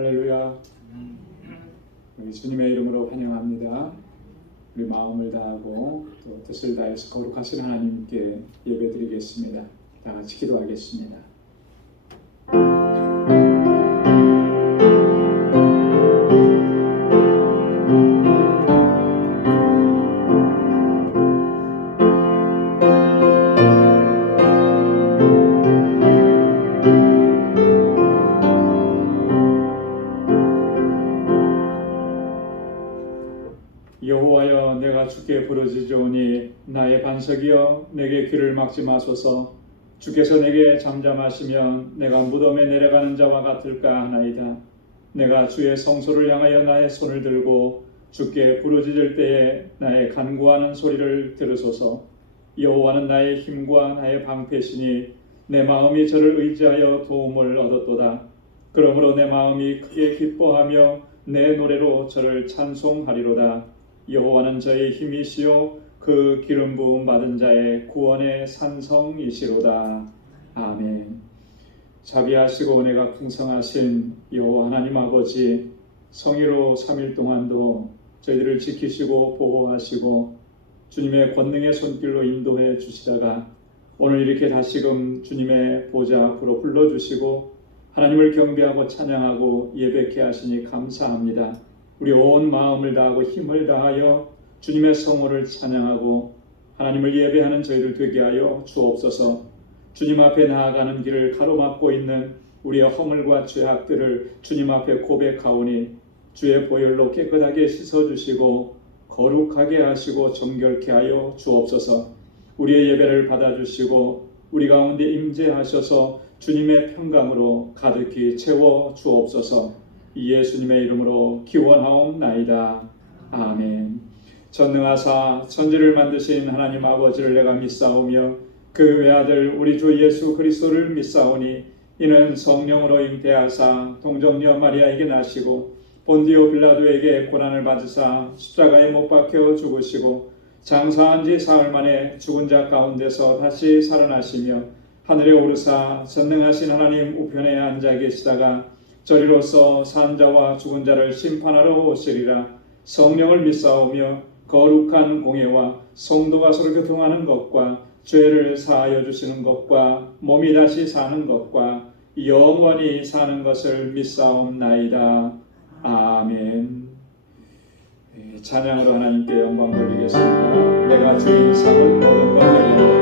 할렐루야. 우리 주님의 이름으로 환영합니다. 우리 마음을 다하고 또 뜻을 다해서 거룩하신 하나님께 예배드리겠습니다. 다 같이 기도하겠습니다. 여호와여, 내가 주께 부르짖으오니 나의 반석이여 내게 귀를 막지 마소서. 주께서 내게 잠잠하시면 내가 무덤에 내려가는 자와 같을까 하나이다. 내가 주의 성소를 향하여 나의 손을 들고 주께 부르짖을 때에 나의 간구하는 소리를 들으소서. 여호와는 나의 힘과 나의 방패시니 내 마음이 저를 의지하여 도움을 얻었도다. 그러므로 내 마음이 크게 기뻐하며 내 노래로 저를 찬송하리로다. 여호와는 저의 힘이시요 그 기름 부음 받은 자의 구원의 산성이시로다. 아멘. 자비하시고 은혜가 풍성하신 여호와 하나님 아버지, 성의로 3일 동안도 저희들을 지키시고 보호하시고 주님의 권능의 손길로 인도해 주시다가 오늘 이렇게 다시금 주님의 보좌 앞으로 불러주시고 하나님을 경배하고 찬양하고 예배케 하시니 감사합니다. 우리 온 마음을 다하고 힘을 다하여 주님의 성호를 찬양하고 하나님을 예배하는 저희들 되게 하여 주옵소서. 주님 앞에 나아가는 길을 가로막고 있는 우리의 허물과 죄악들을 주님 앞에 고백하오니 주의 보혈로 깨끗하게 씻어주시고 거룩하게 하시고 정결케 하여 주옵소서. 우리의 예배를 받아주시고 우리 가운데 임재하셔서 주님의 평강으로 가득히 채워 주옵소서. 예수님의 이름으로 기원하옵나이다. 아멘. 전능하사 천지를 만드신 하나님 아버지를 내가 믿사오며 그 외아들 우리 주 예수 그리스도를 믿사오니 이는 성령으로 잉태하사 동정녀 마리아에게 나시고 본디오 빌라도에게 고난을 받으사 십자가에 못 박혀 죽으시고 장사한 지 사흘 만에 죽은 자 가운데서 다시 살아나시며 하늘에 오르사 전능하신 하나님 우편에 앉아 계시다가 저리로서 산 자와 죽은 자를 심판하러 오시리라. 성령을 믿사오며 거룩한 공예와 성도가 서로 교통하는 것과 죄를 사하여 주시는 것과 몸이 다시 사는 것과 영원히 사는 것을 믿사옵나이다. 아멘. 찬양으로 하나님께 영광 돌리겠습니다. 내가 주인 삼은 모든 것 내려놓고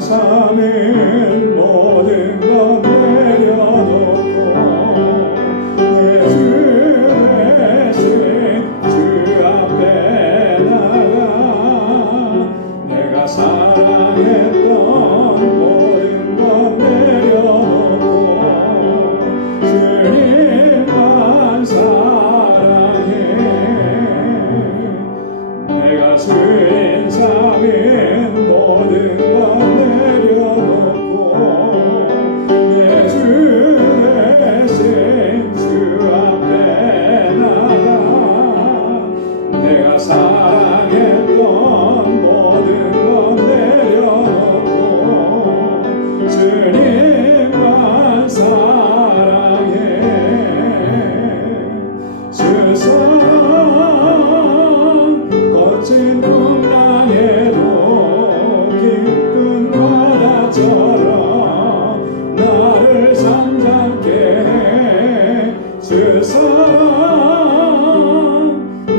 삼은 모든 것 내려놓고 내 주 대신 주 앞에 나가 내가 사랑했던 모든 것 내려놓고 주님만 사랑해. 내가 주인 삼은 모든 것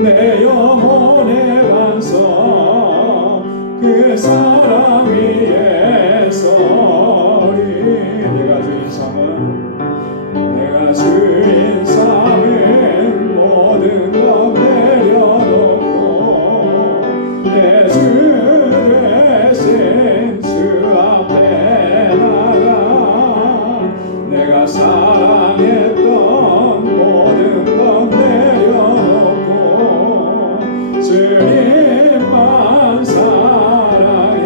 내 영혼의 완성 그 사랑 위에 서리. 내가 주인 삼은 내가 주인 삼은 모든 것 내려놓고 내 주 대신 주 앞에 나가 내가 사랑했던 모든 것 내려놓고 주님만 사랑해.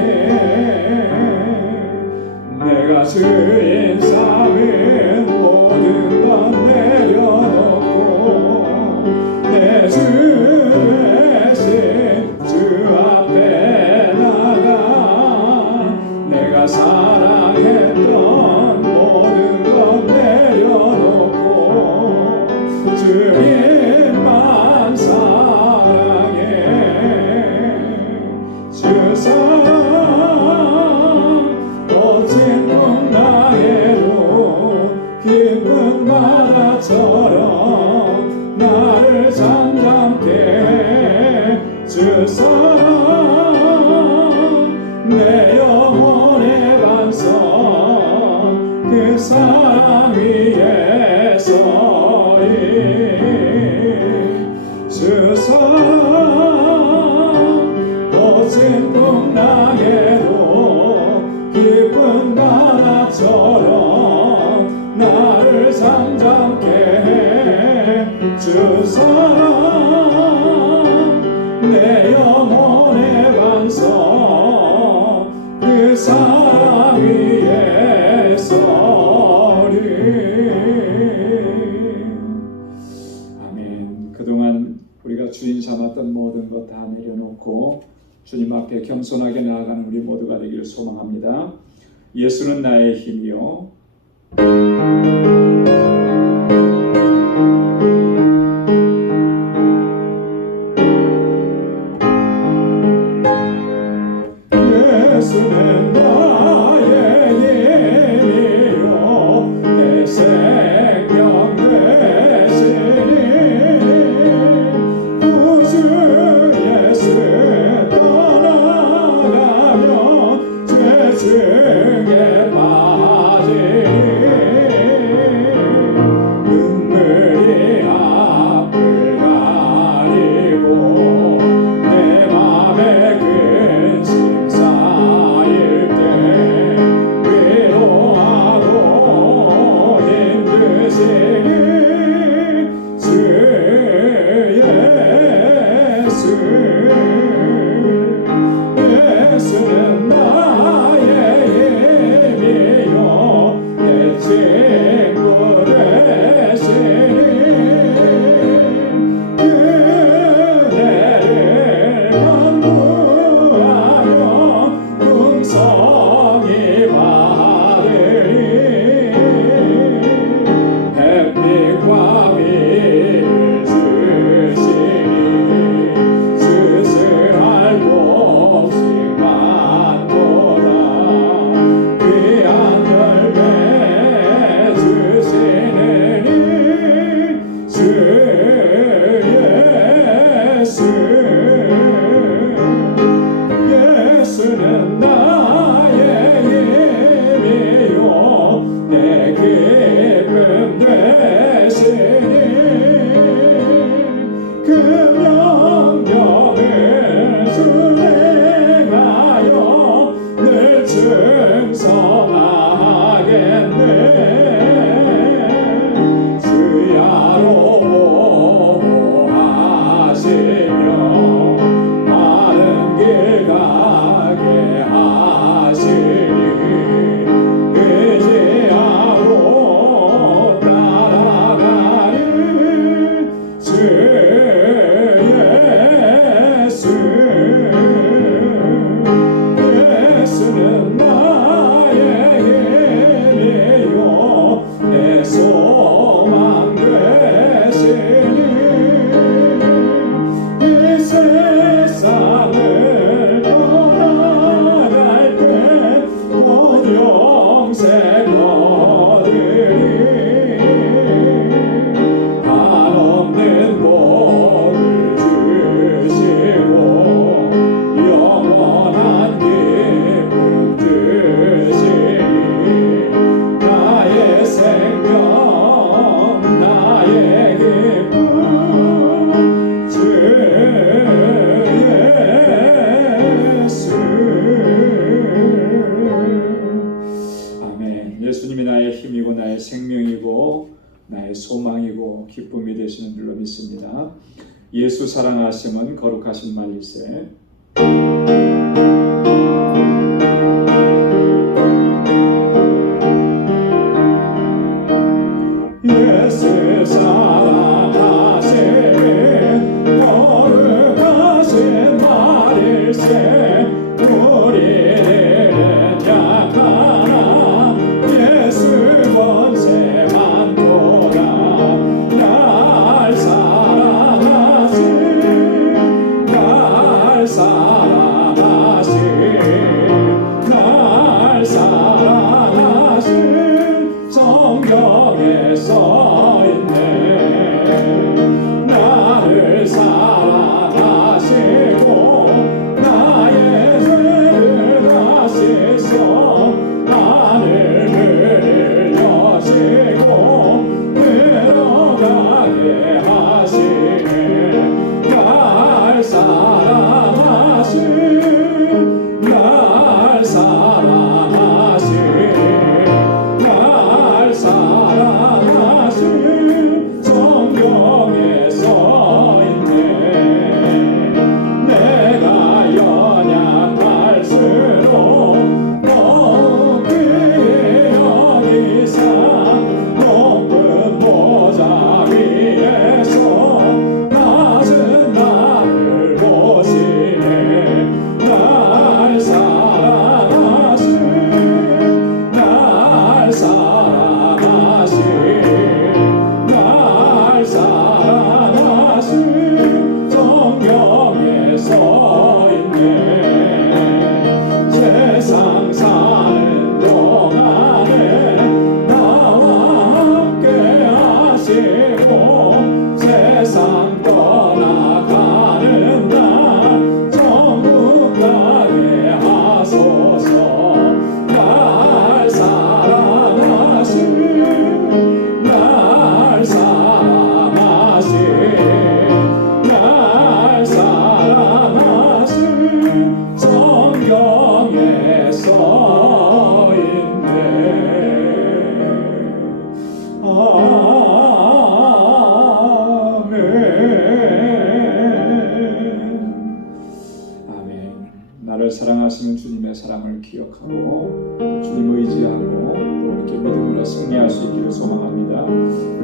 내가 주인 삼은 모든 것 내려놓고 내 주 대신 주 앞에 나가 깊은 바다처럼 나를 잠잠케 해 주 사랑 내 영혼의 반석 그 사랑 위에 서리 주 사랑 거친 풍랑에도 깊은 바다처럼 나를 잠잠케 해 주 사랑 내 영혼의 반석 그 사랑 위에 서리. 아멘. 그동안 우리가 주인 삼았던 모든 것 다 내려놓고 주님 앞에 겸손하게 나아가는 우리 모두가 되기를 소망합니다. 예수는 나의 힘이요 예수는 나의 힘이요 내 생명 되시니 구주 예수 떠나가면 죄 중에 빠지니 눈물이 앞을 가리고 내 맘에 근심 쌓일 때 위로하고 힘드시니 주 예수는 나의 힘이요 내 친구 되시니 그대를 간구하며 풍성히 받으리 햇빛과 비를 주시니 스스할 곡식 맛보다 귀한 열매 주시느니 주 예수는 나의 힘이요 내 기쁨 되시니 그 명령을 순행하여 늘 충성하겠네 주야로 보호하시며 바른 길 가게 하시니 의지하고 따라가는 주 예수는 나의 힘이요 내 소망 되시니 이 세상을 떠나갈 때 곧 영생 얻으리 한없는 복을 주시고 영원한 기쁨 주시니 나의 생명 나의 기쁨 주 예수. 아멘. 예수님이 나의 힘이고 나의 생명이고 나의 소망이고 기쁨이 되시는 줄로 믿습니다. 예수 사랑하심은 거룩하신 말일세. 예수 사랑하심은 거룩하신 말일세. 우리는 약하나 예수 권세 많도다. 날 사랑하신 날 사랑하신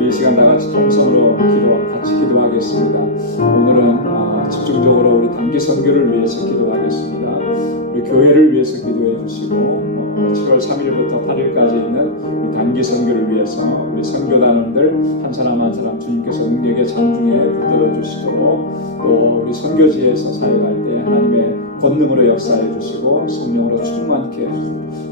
우리 이 시간 다 같이 통성으로 같이 기도하겠습니다. 오늘은 집중적으로 우리 단기 선교를 위해서 기도하겠습니다. 우리 교회를 위해서 기도해 주시고 7월 3일부터 8일까지 있는 우리 단기 선교를 위해서 우리 선교단원들 한 사람 한 사람 주님께서 능력의 장중에 붙들어 주시도록 또 우리 선교지에서 사역할 때 하나님의 권능으로 역사해 주시고 성령으로 충만케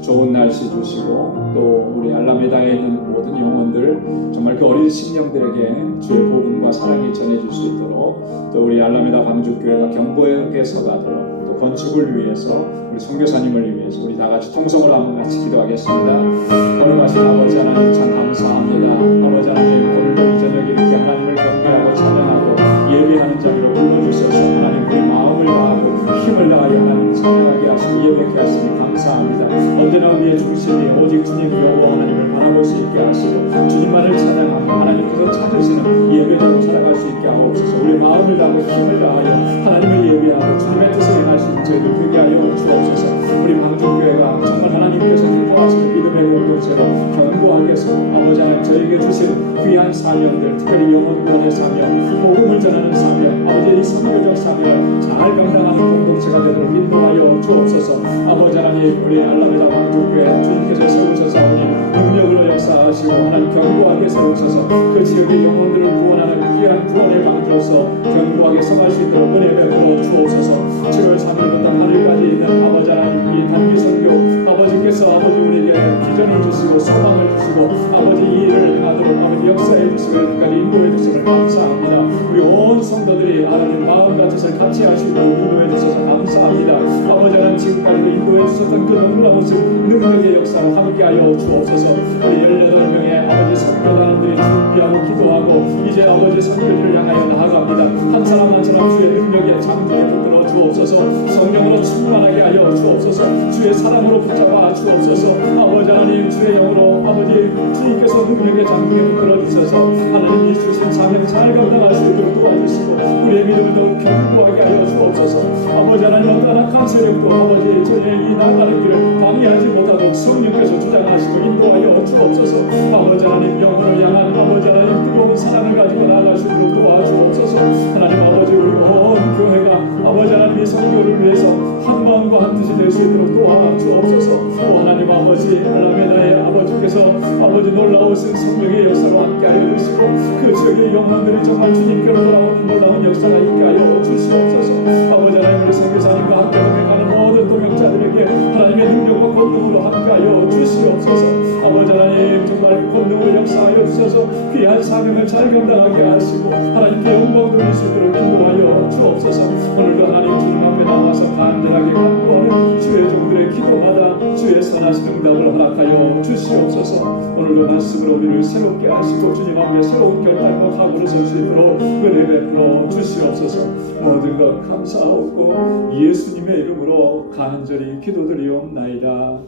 좋은 날씨 주시고 또 우리 알라메다에 있는 모든 영혼들 정말 그 어린 심령들에게 주의 복음과 사랑이 전해질 수 있도록 또 우리 알라메다 방주교회가 견고하게 서가도록 또 건축을 위해서 우리 선교사님을 위해서 우리 다 같이 통성으로 한번 같이 기도하겠습니다. 하늘하신 아버지 하나님 참 감사합니다. 아버지 하나님 오늘도 이 저녁 이렇게 하나님을 경배하고 찬양하고 예배하는 자리로 불러주셔서 하나님 우리 마음을 다하고 힘을 다하여 하나님 찬양하게 하시고 예배케 하시니 감사합니다. 언제나 우리의 중심이 오직 주님 여호와 하나님을 바라볼 수 있게 하시고 주님만을 찬양하며 하나님께서 찾으시는 예배자로 살아갈 수 있게 하옵소서. 우리 마음을 다하고 힘을 다하여 하나님을 예배하고 주님의 뜻을 행하시는 저희들 되게 하여 주옵소서. 우리 방주교회가 정말 하나님께서 기뻐하시는 믿음의 공동체로 견고하게 서 아버지 하나님 저에게 주신 귀한 사명들 특별히 영혼 구원의 사명 복음을 전하는 사명 아버지 이 선교적 사명을 잘 감당하는 공동체가 되도록 인도하여 주옵소서. 아버지 하나님 우리 알라메다 방주교회 주님께서 세우셔서 능력으로 역사하시고 하나님 견고하게 세우셔서 그 지역의 영혼들을 구원하는 귀한 구원의 방주로서 견고하게 서갈 수 있도록 은혜 베풀어 주옵소서. 7월 3일부터 8일까지 있는 아버지 하나님 이 단기 선교 아버지께서 아버지 우리에게 비전을 주시고 소망을 주시고 아버지 이 일을 행하도록 아버지 역사해 주시고 여기까지 인도해 주심을 감사합니다. 우리 온 성도들이 하나님 마음과 뜻을 같이 할 수 있도록 인도해 주셔서 감사합니다. 아버지 하나님 지금까지도 인도해 주셨던 그 놀라우신 능력의 역사로 함께하여 주옵소서. 우리 18명의 아버지 선교단원들이 준비하고 기도하고 이제 아버지 선교지를 향하여 나아갑니다. 한 사람 한 사람 주의 능력의 장중에 붙들어 주옵소서. 성령으로 충만하게 하여 주옵소서. 주의 사랑으로 붙잡아 주옵소서. 아버지 하나님 주의 영으로 아버지 주님께서 능력의 장중에 붙들어 주셔서 하나님이 주신 사명 잘 감당할 수 있도록 도와주시고 우리의 믿음을 더욱 견고하게 하여 주옵소서. 아버지 하나님 어떤 악한 세력도 아버지 저희의 이 나가는 길을 방해하지 못하도록 성령께서 주장하시고 인도하여 주옵소서. 아버지 하나님 영혼을 향한 아버지 하나님 뜨거운 사랑을 가지고 나아갈 수 있도록 도와주옵소서. 하나님 아버지 우리 온 교회가 아버지 하나님의 선교를 위해서 한 마음과 한 뜻이 될 수 있도록 도와주옵소서. 또 하나님 아버지 알라메다의 아버지께서 아버지 놀라우신 성령의 역사로 함께하여 주시고 그 지역의 영혼들이 정말 주님께로 돌아오는 놀라운 역사가 있게 하여 주시옵소서. 아버지 하나님 우리 선교사님과 함께 동행하는 모든 동역자들에게 하나님의 능력과 권능으로 함께하여 주시옵소서. 아버지 하나님 정말 권능으로 역사하여 주셔서 귀한 사명을 잘 감당하게 하시고 하나님께 영광 돌릴 수 있도록 인도하여 주옵소서. 오늘도 하나님 주님 앞에 나와서 간절하게 간구하는 주의 종들의 기도마다 주의 선하신 응답을 허락하여 주시옵소서. 오늘도 말씀으로 우리를 새롭게 하시고 주님 앞에 새로운 결단과 각오로 설 수 있도록 은혜 베풀어 주시옵소서. 모든 것 감사하옵고 예수님의 이름으로 간절히 기도드리옵나이다.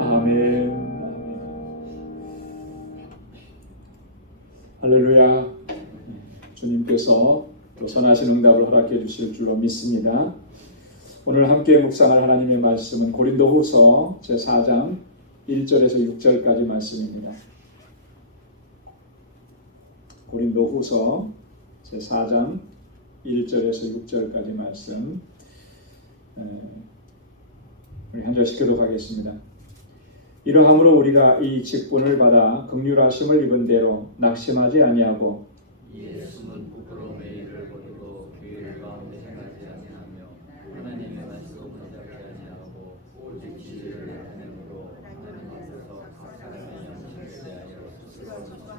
아멘. 할렐루야. 주님께서 또 선하신 응답을 허락해 주실 줄로 믿습니다. 오늘 함께 묵상할 하나님의 말씀은 고린도후서 제4장 1절에서 6절까지 말씀입니다. 고린도후서 제4장 1절에서 6절까지 말씀 우리 한 절씩 교독하겠습니다. 이러함으로 우리가 이 직분을 받아 긍휼하심을 입은 대로 낙심하지 아니하고 예수는 부끄러움의 일을 거두고 교회를 가운데 행하지 아니하며 하나님의 말씀을 붙잡지 아니하고 오직 진리를 나타내므로 하나님 앞에서 각 사람의 양심에 대하여 스스로 조심하라.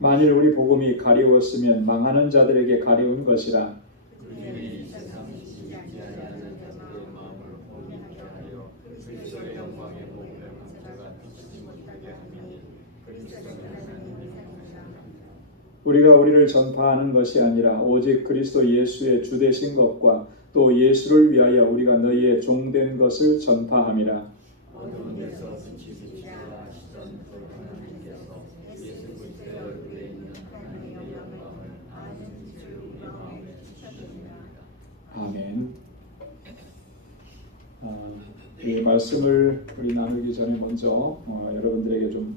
만일 우리 복음이 가리웠으면 망하는 자들에게 가리운 것이라. 그들이 이 세상이 지지 아니하는 자들의 마음을 혼미하게 하여 그리스도의 영광의 복음의 광채가 비치지 못하게 하니 그리스도는 하나님의 생명이라. 우리가 우리를 전파하는 것이 아니라 오직 그리스도 예수의 주 되신 것과 또 예수를 위하여 우리가 너희의 종된 것을 전파함이라. 어두운 데서 빛이 비치라 하시던 그 하나님께서 예수 그리스도의 얼굴에 있는 하나님의 영광을 아는 빛을 우리 마음에 비추셨습니다. 아멘. 이 말씀을 우리 나누기 전에 먼저 여러분들에게 좀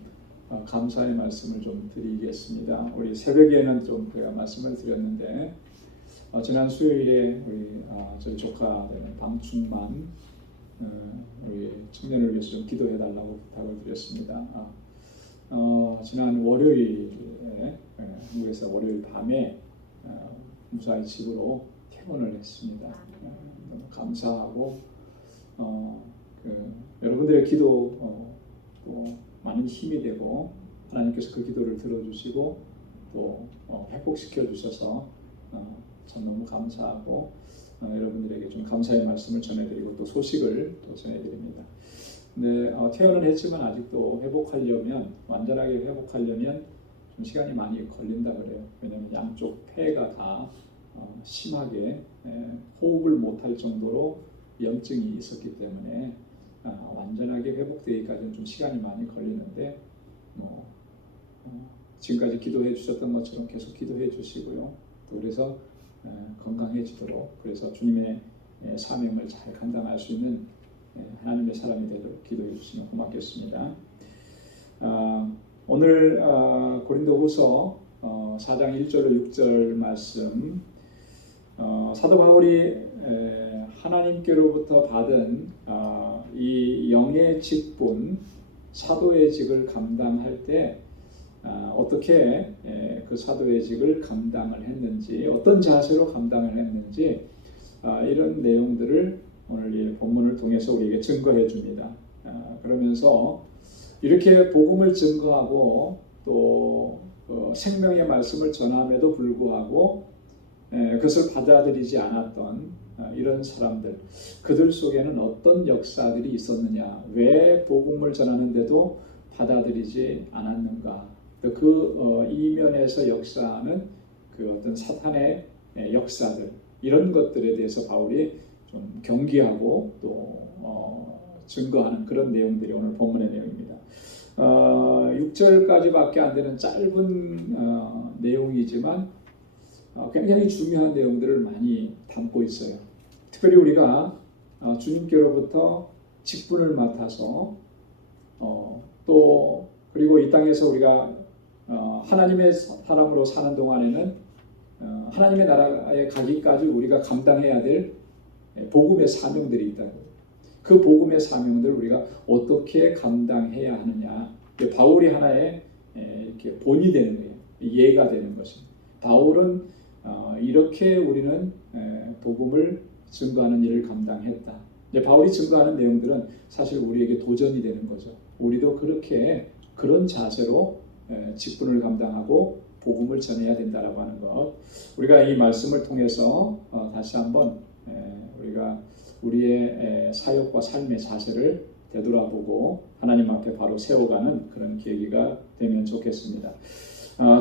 감사의 말씀을 좀 드리겠습니다. 우리 새벽에는 좀 제가 말씀을 드렸는데 지난 수요일에 우리 저희 조카 되는 방충만 우리 청년을 위해서 좀 기도해 달라고 부탁을 드렸습니다. 지난 월요일에 한국에서 월요일 밤에 무사히 집으로 퇴원을 했습니다. 너무 감사하고 여러분들의 기도 또 많은 힘이 되고 하나님께서 그 기도를 들어주시고 또 회복시켜 주셔서 참 너무 감사하고 여러분들에게 좀 감사의 말씀을 전해드리고 또 소식을 또 전해드립니다. 근데 퇴원을 했지만 아직도 완전하게 회복하려면 좀 시간이 많이 걸린다 그래요. 왜냐하면 양쪽 폐가 다 심하게 호흡을 못할 정도로 염증이 있었기 때문에 완전하게 회복되기까지는 좀 시간이 많이 걸리는데 지금까지 기도해 주셨던 것처럼 계속 기도해 주시고요. 또 그래서 건강해지도록 그래서 주님의 사명을 잘 감당할 수 있는 하나님의 사람이 되도록 기도해 주시면 고맙겠습니다. 오늘 고린도후서 4장 1절로 6절 말씀 사도 바울이 하나님께로부터 받은 이 영의 직분 사도의 직을 감당할 때 어떻게 그 사도의 직을 감당을 했는지 어떤 자세로 감당을 했는지 이런 내용들을 오늘 이 본문을 통해서 우리에게 증거해 줍니다. 그러면서 이렇게 복음을 증거하고 또 생명의 말씀을 전함에도 불구하고 그것을 받아들이지 않았던 이런 사람들, 그들 속에는 어떤 역사들이 있었느냐, 왜 복음을 전하는데도 받아들이지 않았는가, 또 그 이면에서 역사하는 그 어떤 사탄의 역사들, 이런 것들에 대해서 바울이 좀 경계하고 또 증거하는 그런 내용들이 오늘 본문의 내용입니다. 6절까지밖에 안 되는 짧은 내용이지만 굉장히 중요한 내용들을 많이 담고 있어요. 특별히 우리가 주님께로부터 직분을 맡아서 또 그리고 이 땅에서 우리가 하나님의 사람으로 사는 동안에는 하나님의 나라에 가기까지 우리가 감당해야 될 복음의 사명들이 있다. 그 복음의 사명들을 우리가 어떻게 감당해야 하느냐. 바울이 하나의 이렇게 본이 되는 거예요. 예가 되는 것입니다. 바울은 이렇게 우리는 복음을 증거하는 일을 감당했다. 이제 바울이 증거하는 내용들은 사실 우리에게 도전이 되는 거죠. 우리도 그런 자세로 직분을 감당하고 복음을 전해야 된다라고 하는 것. 우리가 이 말씀을 통해서 다시 한번 우리가 우리의 사역과 삶의 자세를 되돌아보고 하나님 앞에 바로 세워가는 그런 계기가 되면 좋겠습니다.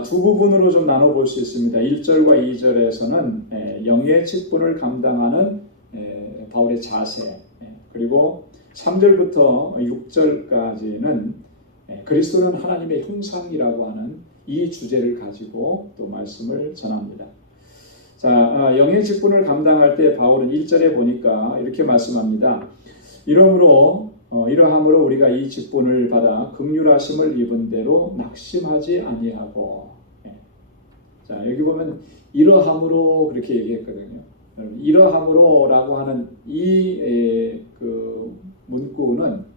두 부분으로 좀 나눠볼 수 있습니다. 1절과 2절에서는 영의 직분을 감당하는 바울의 자세, 그리고 3절부터 6절까지는 그리스도는 하나님의 형상이라고 하는 이 주제를 가지고 또 말씀을 전합니다. 자, 영의 직분을 감당할 때 바울은 1절에 보니까 이렇게 말씀합니다. 이러함으로 우리가 이 직분을 받아 긍휼하심을 입은 대로 낙심하지 아니하고. 자, 여기 보면 이러함으로 그렇게 얘기했거든요. 이러함으로라고 하는 그 문구는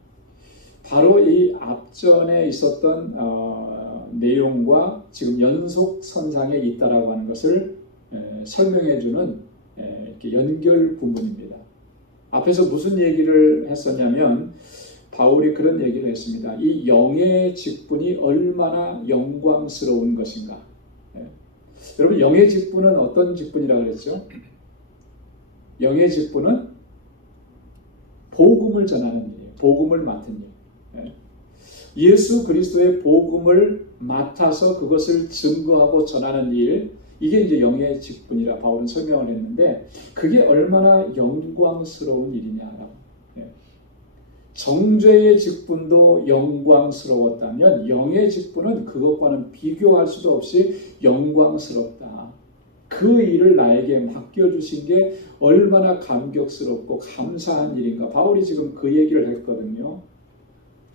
바로 이 앞전에 있었던 내용과 지금 연속선상에 있다라고 하는 것을 설명해주는 이렇게 연결 부분입니다. 앞에서 무슨 얘기를 했었냐면 바울이 그런 얘기를 했습니다. 이 영의 직분이 얼마나 영광스러운 것인가. 여러분, 영의 직분은 어떤 직분이라고 그랬죠? 영의 직분은 복음을 전하는 일이에요. 복음을 맡은 일. 예수 그리스도의 복음을 맡아서 그것을 증거하고 전하는 일, 이게 이제 영의 직분이라 바울은 설명을 했는데 그게 얼마나 영광스러운 일이냐라고. 정죄의 직분도 영광스러웠다면 영의 직분은 그것과는 비교할 수도 없이 영광스럽다. 그 일을 나에게 맡겨주신 게 얼마나 감격스럽고 감사한 일인가. 바울이 지금 그 얘기를 했거든요.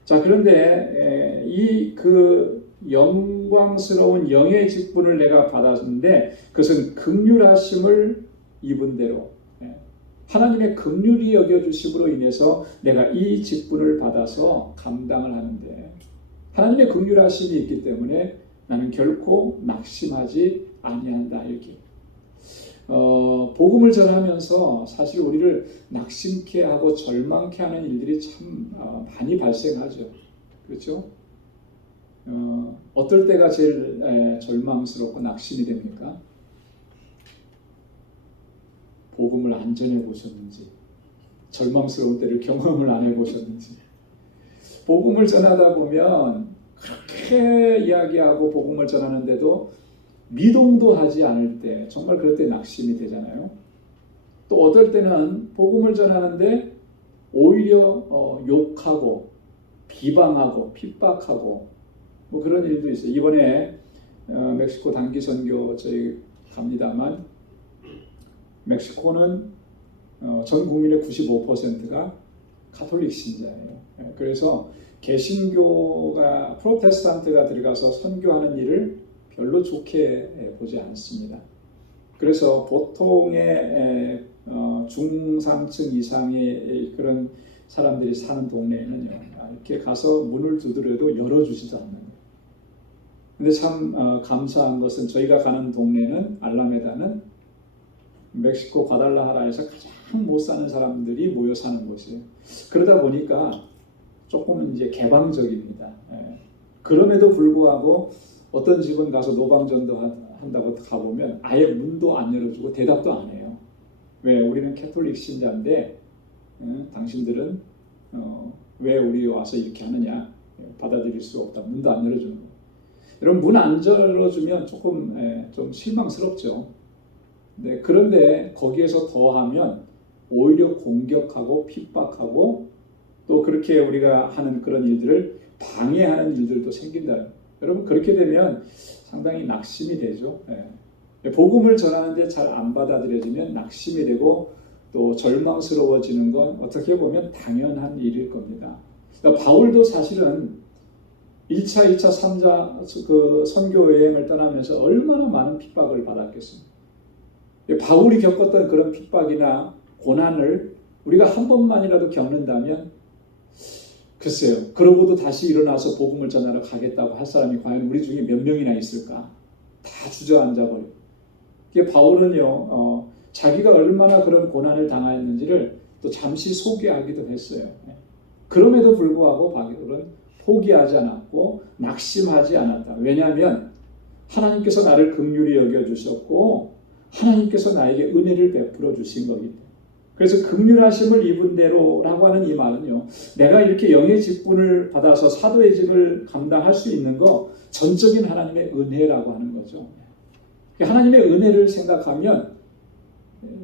자, 그런데 이 이 그 영광스러운 영의 직분을 내가 받았는데 그것은 긍휼하심을 입은 대로 하나님의 긍휼히 여겨주심으로 인해서 내가 이 직분을 받아서 감당을 하는데 하나님의 긍휼하심이 있기 때문에 나는 결코 낙심하지 아니한다 이렇게. 복음을 전하면서 사실 우리를 낙심케 하고 절망케 하는 일들이 참 많이 발생하죠. 그렇죠? 어떨 때가 제일 절망스럽고 낙심이 됩니까? 복음을 안 전해 보셨는지, 절망스러운 때를 경험을 안 해보셨는지. 복음을 전하다 보면 그렇게 이야기하고 복음을 전하는데도 미동도 하지 않을 때 정말 그럴 때 낙심이 되잖아요. 또 어떨 때는 복음을 전하는데 오히려 욕하고 비방하고 핍박하고 뭐 그런 일도 있어요. 이번에 멕시코 단기 선교 저희 갑니다만 멕시코는 전 국민의 95%가 가톨릭 신자예요. 그래서 개신교가 프로테스탄트가 들어가서 선교하는 일을 별로 좋게 보지 않습니다. 그래서 보통의 중상층 이상의 그런 사람들이 사는 동네에는요 이렇게 가서 문을 두드려도 열어주지도 않는 거예요. 근데 참 감사한 것은 저희가 가는 동네는 알라메다는 멕시코 과달라하라에서 가장 못 사는 사람들이 모여 사는 곳이에요. 그러다 보니까 조금은 이제 개방적입니다. 그럼에도 불구하고 어떤 집은 가서 노방전도 한다고 가보면 아예 문도 안 열어주고 대답도 안 해요. 왜? 우리는 캐톨릭 신자인데 당신들은 왜 우리 와서 이렇게 하느냐? 받아들일 수 없다. 문도 안 열어주는 거예요. 여러분 문 안 열어주면 조금 좀 실망스럽죠. 네, 그런데 거기에서 더하면 오히려 공격하고 핍박하고 또 그렇게 우리가 하는 그런 일들을 방해하는 일들도 생긴다. 여러분 그렇게 되면 상당히 낙심이 되죠. 복음을 전하는데 잘 안 받아들여지면 낙심이 되고 또 절망스러워지는 건 어떻게 보면 당연한 일일 겁니다. 그러니까 바울도 사실은 1차, 2차, 3차 그 선교 여행을 떠나면서 얼마나 많은 핍박을 받았겠습니까? 바울이 겪었던 그런 핍박이나 고난을 우리가 한 번만이라도 겪는다면 글쎄요. 그러고도 다시 일어나서 복음을 전하러 가겠다고 할 사람이 과연 우리 중에 몇 명이나 있을까? 다 주저앉아버려요. 바울은요. 자기가 얼마나 그런 고난을 당하였는지를 또 잠시 소개하기도 했어요. 그럼에도 불구하고 바울은 포기하지 않았고 낙심하지 않았다. 왜냐하면 하나님께서 나를 긍휼히 여겨주셨고 하나님께서 나에게 은혜를 베풀어 주신 거기 때문에. 그래서 긍휼하심을 입은 대로라고 하는 이 말은요. 내가 이렇게 영의 직분을 받아서 사도의 직을 감당할 수 있는 거 전적인 하나님의 은혜라고 하는 거죠. 하나님의 은혜를 생각하면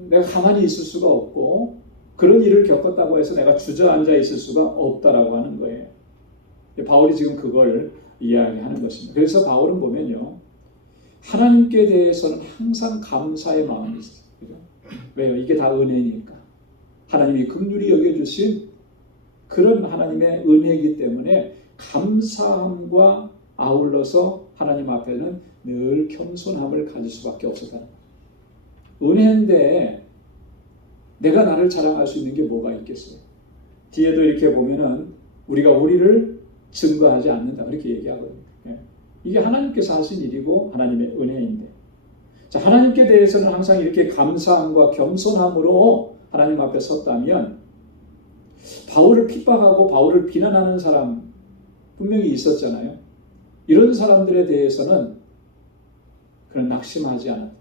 내가 가만히 있을 수가 없고 그런 일을 겪었다고 해서 내가 주저앉아 있을 수가 없다라고 하는 거예요. 바울이 지금 그걸 이야기하는 것입니다. 그래서 바울은 보면요. 하나님께 대해서는 항상 감사의 마음이 있어요. 그죠? 왜요? 이게 다 은혜니까. 하나님이 긍휼히 여겨주신 그런 하나님의 은혜이기 때문에 감사함과 아울러서 하나님 앞에는 늘 겸손함을 가질 수밖에 없었다는 거예요. 은혜인데 내가 나를 자랑할 수 있는 게 뭐가 있겠어요? 뒤에도 이렇게 보면은 우리가 우리를 증거하지 않는다 그렇게 얘기하거든요. 이게 하나님께서 하신 일이고 하나님의 은혜인데 자, 하나님께 대해서는 항상 이렇게 감사함과 겸손함으로 하나님 앞에 섰다면 바울을 핍박하고 바울을 비난하는 사람 분명히 있었잖아요. 이런 사람들에 대해서는 그런 낙심하지 않았다.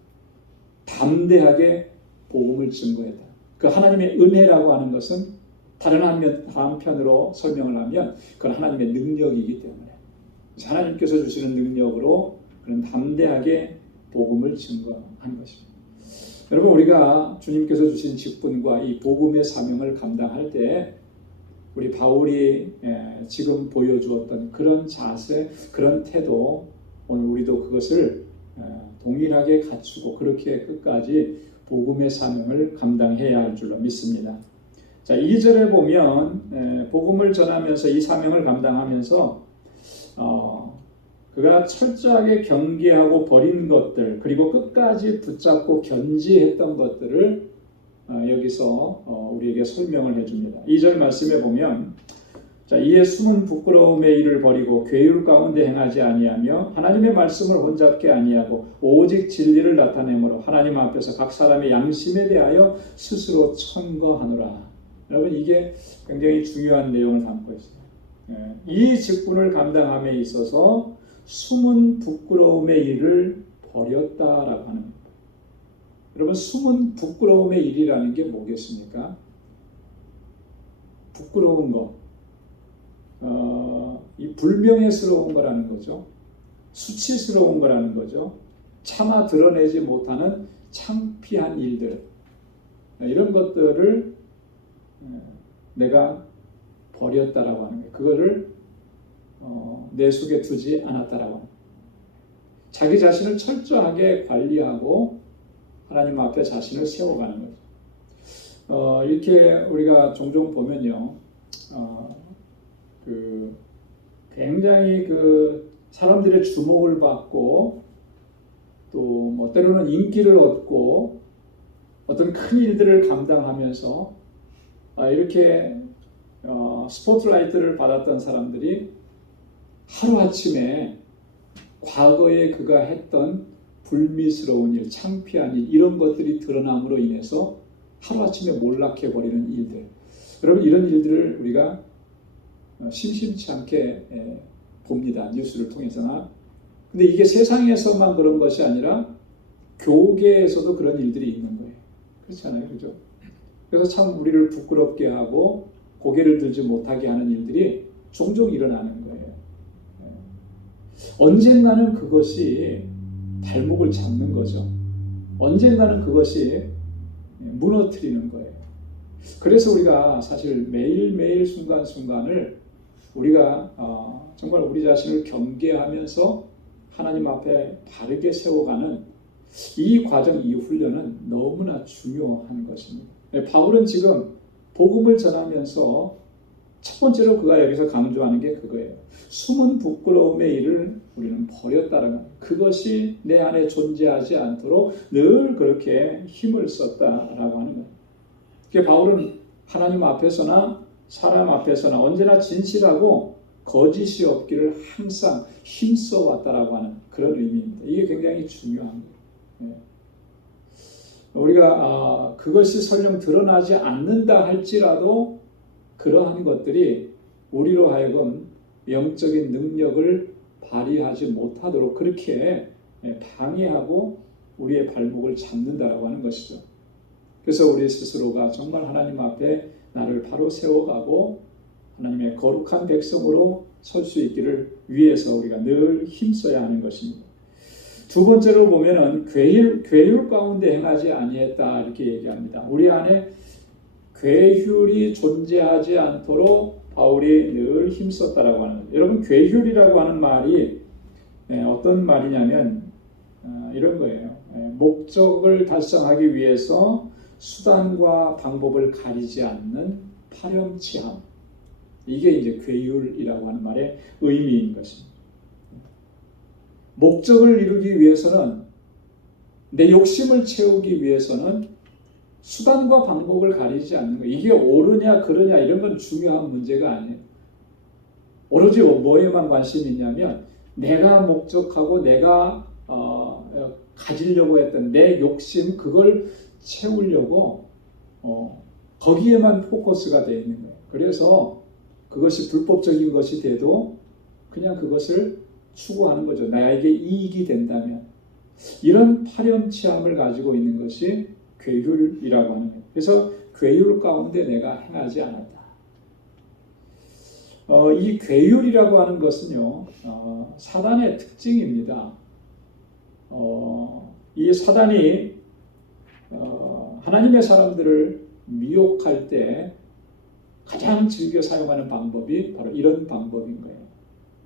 담대하게 복음을 증거했다. 그 하나님의 은혜라고 하는 것은 다른 한편으로 설명을 하면 그건 하나님의 능력이기 때문에 하나님께서 주시는 능력으로 그런 담대하게 복음을 증거한 것입니다. 여러분 우리가 주님께서 주신 직분과 이 복음의 사명을 감당할 때 우리 바울이 지금 보여주었던 그런 자세, 그런 태도 오늘 우리도 그것을 동일하게 갖추고 그렇게 끝까지 복음의 사명을 감당해야 할 줄로 믿습니다. 자, 2절에 보면 복음을 전하면서 이 사명을 감당하면서 그가 철저하게 경계하고 버린 것들 그리고 끝까지 붙잡고 견지했던 것들을 여기서 우리에게 설명을 해줍니다. 2절 말씀에 보면 자, 이에 숨은 부끄러움의 일을 버리고 괴율 가운데 행하지 아니하며 하나님의 말씀을 혼잡게 아니하고 오직 진리를 나타내므로 하나님 앞에서 각 사람의 양심에 대하여 스스로 천거하노라. 여러분 이게 굉장히 중요한 내용을 담고 있습니다. 이 직분을 감당함에 있어서 숨은 부끄러움의 일을 버렸다라고 하는 겁니다. 여러분 숨은 부끄러움의 일이라는 게 뭐겠습니까? 부끄러운 것, 이 불명예스러운 거라는 거죠. 수치스러운 거라는 거죠. 차마 드러내지 못하는 창피한 일들, 이런 것들을 내가 버렸다라고 하는 거예요. 그거를 내 속에 두지 않았다라고 합니다. 자기 자신을 철저하게 관리하고 하나님 앞에 자신을 세워가는 거죠. 이렇게 우리가 종종 보면요, 굉장히 사람들의 주목을 받고 또 뭐 때로는 인기를 얻고 어떤 큰 일들을 감당하면서 이렇게 스포트라이트를 받았던 사람들이 하루아침에 과거에 그가 했던 불미스러운 일, 창피한 일, 이런 것들이 드러남으로 인해서 하루아침에 몰락해버리는 일들. 여러분 이런 일들을 우리가 심심치 않게 봅니다. 뉴스를 통해서나. 근데 이게 세상에서만 그런 것이 아니라 교계에서도 그런 일들이 있는 거예요. 그렇잖아요. 그죠? 그래서 참 우리를 부끄럽게 하고 고개를 들지 못하게 하는 일들이 종종 일어나는 거예요. 언젠가는 그것이 발목을 잡는 거죠. 언젠가는 그것이 무너뜨리는 거예요. 그래서 우리가 사실 매일매일 순간순간을 우리가 정말 우리 자신을 경계하면서 하나님 앞에 바르게 세워가는 이 과정, 이 훈련은 너무나 중요한 것입니다. 바울은 지금 복음을 전하면서 첫 번째로 그가 여기서 강조하는 게 그거예요. 숨은 부끄러움의 일을 우리는 버렸다는 거예요. 그것이 내 안에 존재하지 않도록 늘 그렇게 힘을 썼다라고 하는 거예요. 그러니까 바울은 하나님 앞에서나 사람 앞에서나 언제나 진실하고 거짓이 없기를 항상 힘써 왔다라고 하는 그런 의미입니다. 이게 굉장히 중요합니다. 우리가 그것이 설령 드러나지 않는다 할지라도 그러한 것들이 우리로 하여금 영적인 능력을 발휘하지 못하도록 그렇게 방해하고 우리의 발목을 잡는다라고 하는 것이죠. 그래서 우리 스스로가 정말 하나님 앞에 나를 바로 세워가고 하나님의 거룩한 백성으로 설 수 있기를 위해서 우리가 늘 힘써야 하는 것입니다. 두 번째로 보면은 괴율 가운데 행하지 아니했다 이렇게 얘기합니다. 우리 안에 괴율이 존재하지 않도록 바울이 늘 힘썼다라고 하는 거예요. 여러분 괴율이라고 하는 말이 어떤 말이냐면 이런 거예요. 목적을 달성하기 위해서 수단과 방법을 가리지 않는 파렴치함. 이게 이제 괴율이라고 하는 말의 의미인 것입니다. 목적을 이루기 위해서는 내 욕심을 채우기 위해서는 수단과 방법을 가리지 않는 거예요. 이게 옳으냐 그르냐 이런 건 중요한 문제가 아니에요. 오로지 뭐에만 관심이 있냐면 내가 목적하고 내가 가지려고 했던 내 욕심 그걸 채우려고 거기에만 포커스가 되어 있는 거예요. 그래서 그것이 불법적인 것이 돼도 그냥 그것을 추구하는 거죠. 나에게 이익이 된다면. 이런 파렴치함을 가지고 있는 것이 괴율이라고 하는 거예요. 그래서 괴율 가운데 내가 행하지 않았다. 이 괴율이라고 하는 것은요, 사단의 특징입니다. 이 사단이 하나님의 사람들을 미혹할 때 가장 즐겨 사용하는 방법이 바로 이런 방법인 거예요.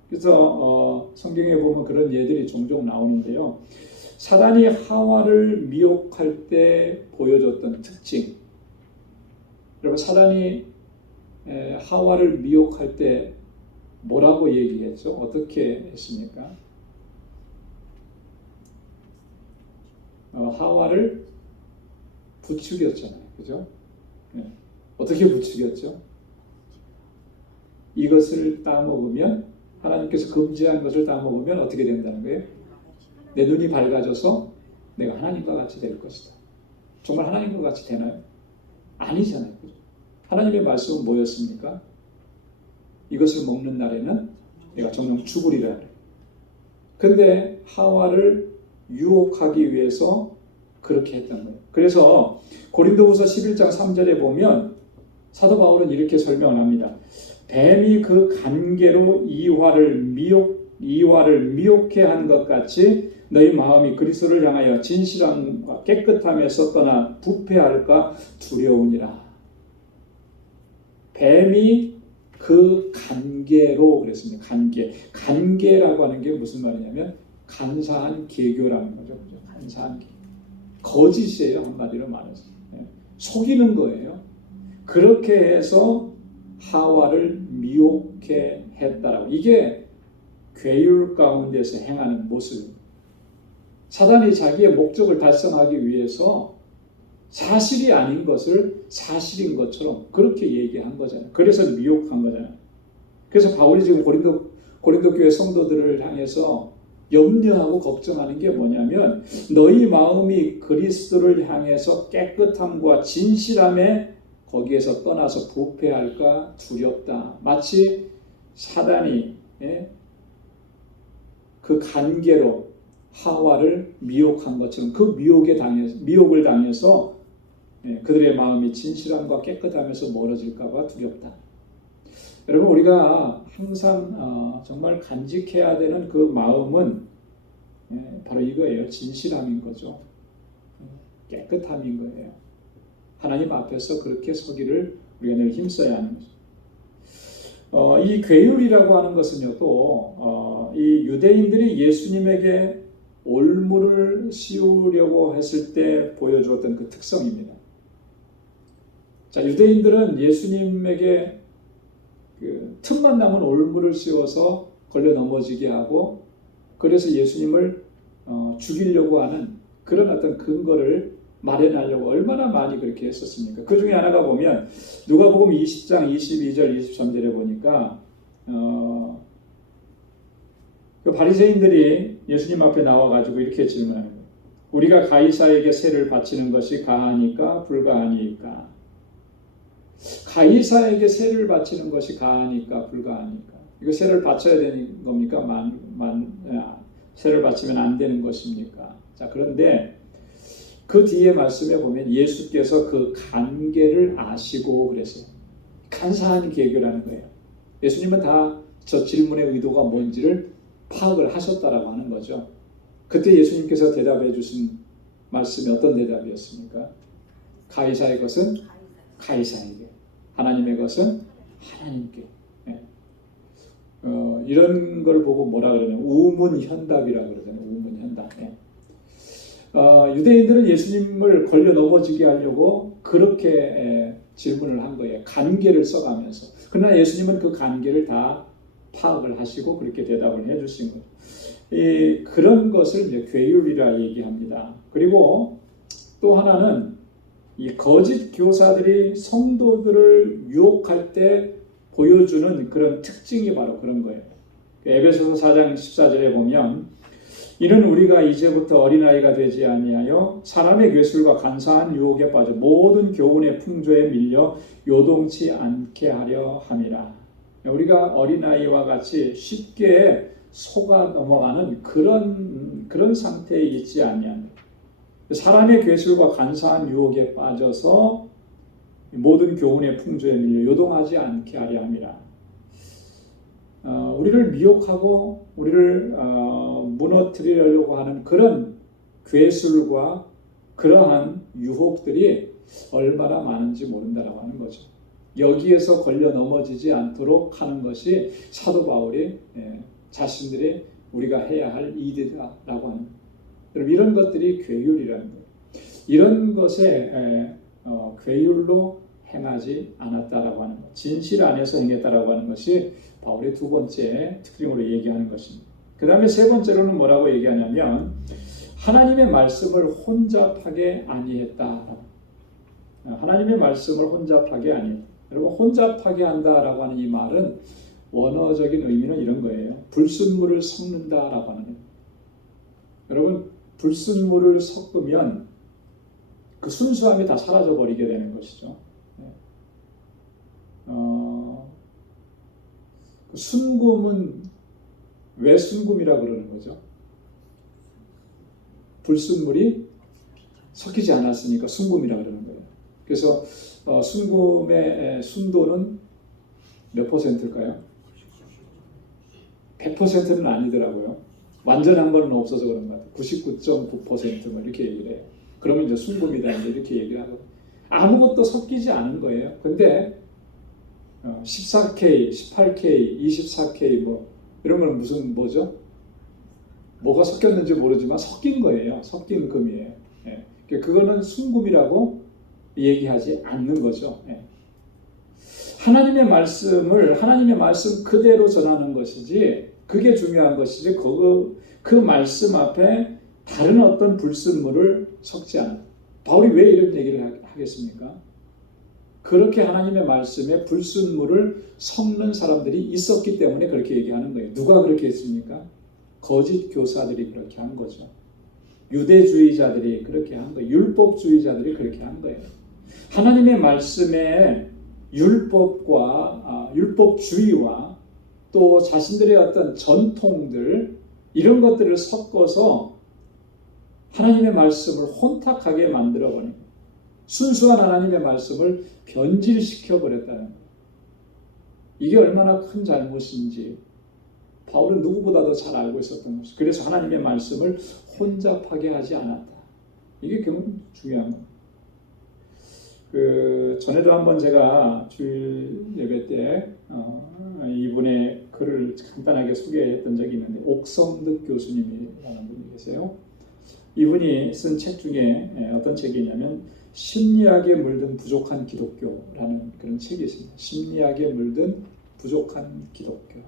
그래서 성경에 보면 그런 예들이 종종 나오는데요. 사단이 하와를 미혹할 때 보여줬던 특징. 여러분 사단이 하와를 미혹할 때 뭐라고 얘기했죠? 어떻게 했습니까? 하와를 부추겼잖아요. 그죠? 네. 어떻게 부추겼죠? 이것을 따먹으면, 하나님께서 금지한 것을 따먹으면 어떻게 된다는 거예요? 내 눈이 밝아져서 내가 하나님과 같이 될 것이다. 정말 하나님과 같이 되나요? 아니잖아요. 그죠? 하나님의 말씀은 뭐였습니까? 이것을 먹는 날에는 내가 정녕 죽으리라. 근데 하와를 유혹하기 위해서 그렇게 했던 거예요. 그래서 고린도후서 11장 3절에 보면 사도 바울은 이렇게 설명을 합니다. 뱀이 그 간계로 이화를 미혹해 한 것 같이 너희 마음이 그리스도를 향하여 진실함과 깨끗함에서 떠나 부패할까 두려우니라. 뱀이 그 간계로 그랬습니다. 간계라고 하는 게 무슨 말이냐면 간사한 계교라는 거죠. 간사한 계교. 거짓이에요. 한마디로 말해서. 속이는 거예요. 그렇게 해서 하와를 미혹해 했다라고. 이게 괴율 가운데서 행하는 모습입니다. 사단이 자기의 목적을 달성하기 위해서 사실이 아닌 것을 사실인 것처럼 그렇게 얘기한 거잖아요. 그래서 미혹한 거잖아요. 그래서 바울이 지금 고린도 교회 성도들을 향해서 염려하고 걱정하는 게 뭐냐면 너희 마음이 그리스도를 향해서 깨끗함과 진실함에 거기에서 떠나서 부패할까 두렵다. 마치 사단이 그 간계로 하와를 미혹한 것처럼 그 미혹을 당해서 그들의 마음이 진실함과 깨끗함에서 멀어질까 봐 두렵다. 여러분 우리가 항상 정말 간직해야 되는 그 마음은 바로 이거예요. 진실함인 거죠. 깨끗함인 거예요. 하나님 앞에서 그렇게 서기를 우리가 늘 힘써야 하는 거죠. 이 괴율이라고 하는 것은요, 또 이 유대인들이 예수님에게 올무를 씌우려고 했을 때 보여주었던 그 특성입니다. 자, 유대인들은 예수님에게 그 틈만 나면 올무를 씌워서 걸려 넘어지게 하고, 그래서 예수님을 죽이려고 하는 그런 어떤 근거를 마련하려고 얼마나 많이 그렇게 했었습니까? 그 중에 하나가 보면 누가복음 20장 22절 23절에 보니까 그 바리새인들이 예수님 앞에 나와가지고 이렇게 질문하는 거예요. 우리가 가이사에게 세를 바치는 것이 가하니까 불가하니까? 가이사에게 세를 바치는 것이 가하니까 불가하니까? 이거 세를 바쳐야 되는 겁니까? 세를 바치면 안 되는 것입니까? 자, 그런데 그 뒤에 말씀에 보면 예수께서 그 간계를 아시고 그랬어요. 간사한 계교라는 거예요. 예수님은 다 저 질문의 의도가 뭔지를 파악을 하셨다라고 하는 거죠. 그때 예수님께서 대답해 주신 말씀이 어떤 대답이었습니까? 가이사의 것은 가이사에게, 하나님의 것은 하나님께. 이런 걸 보고 뭐라 그러냐면 우문현답이라고 그러잖아요. 우문현답. 유대인들은 예수님을 걸려 넘어지게 하려고 그렇게 질문을 한 거예요. 간계를 써가면서. 그러나 예수님은 그 간계를 다 파악을 하시고 그렇게 대답을 해주신 거죠. 그런 것을 이제 괴율이라 얘기합니다. 그리고 또 하나는 이 거짓 교사들이 성도들을 유혹할 때 보여주는 그런 특징이 바로 그런 거예요. 에베소서 4장 14절에 보면 이는 우리가 이제부터 어린아이가 되지 아니하여 사람의 괴술과 간사한 유혹에 빠져 모든 교훈의 풍조에 밀려 요동치 않게 하려 함이라. 우리가 어린아이와 같이 쉽게 속아 넘어가는 그런 상태에 있지 아니하며 사람의 괴술과 간사한 유혹에 빠져서 모든 교훈의 풍조에 밀려 요동하지 않게 하려 함이라. 우리를 미혹하고 우리를 무너뜨리려고 하는 그런 괴술과 그러한 유혹들이 얼마나 많은지 모른다라고 하는 거죠. 여기에서 걸려 넘어지지 않도록 하는 것이 사도 바울이 자신들이 우리가 해야 할 일이라고 하는 거예요. 이런 것들이 괴율이라는 거예요. 이런 것에 괴율로 행하지 않았다라고 하는 것, 진실 안에서 행했다라고 하는 것이 바울의 두 번째 특징으로 얘기하는 것입니다. 그 다음에 세 번째로는 뭐라고 얘기하냐면 하나님의 말씀을 혼잡하게 아니했다. 하나님의 말씀을 혼잡하게 아니했다. 여러분, 혼잡하게 한다라고 하는 이 말은 원어적인 의미는 이런 거예요. 불순물을 섞는다라고 하는 거예요. 여러분, 불순물을 섞으면 그 순수함이 다 사라져 버리게 되는 것이죠. 그 순금은 왜 순금이라고 그러는 거죠? 불순물이 섞이지 않았으니까 순금이라고 그러는 거예요. 그래서 순금의 순도는 몇 퍼센트일까요? 100%는 아니더라고요. 완전한 건 없어서 그런 것 같아요. 99.9% 뭐 이렇게 얘기를 해요. 그러면 이제 순금이다 이렇게 얘기를 하고 아무것도 섞이지 않은 거예요. 근데 14K, 18K, 24K 뭐 이런 건 무슨 뭐죠? 뭐가 섞였는지 모르지만 섞인 거예요. 섞인 금이에요. 예. 그거는 순금이라고 얘기하지 않는 거죠. 예. 하나님의 말씀 그대로 전하는 것이지 그게 중요한 것이지 그 말씀 앞에 다른 어떤 불순물을 섞지 않아. 바울이 왜 이런 얘기를 하겠습니까? 그렇게 하나님의 말씀에 불순물을 섞는 사람들이 있었기 때문에 그렇게 얘기하는 거예요. 누가 그렇게 했습니까? 거짓 교사들이 그렇게 한 거죠. 유대주의자들이 그렇게 한 거예요. 율법주의자들이 그렇게 한 거예요. 하나님의 말씀에 율법주의와 또 자신들의 어떤 전통들 이런 것들을 섞어서 하나님의 말씀을 혼탁하게 만들어버린 거예요. 순수한 하나님의 말씀을 변질시켜버렸다는 거예요. 이게 얼마나 큰 잘못인지 바울은 누구보다도 잘 알고 있었던 것이죠. 그래서 하나님의 말씀을 혼잡하게 하지 않았다. 이게 굉장히 중요한 겁니다. 전에도 한번 제가 주일 예배 때 이분의 글을 간단하게 소개했던 적이 있는데 옥성득 교수님이라는 분이 계세요. 이분이 쓴 책 중에 어떤 책이 있냐면 심리학에 물든 부족한 기독교라는 그런 책이 있습니다. 심리학에 물든 부족한 기독교.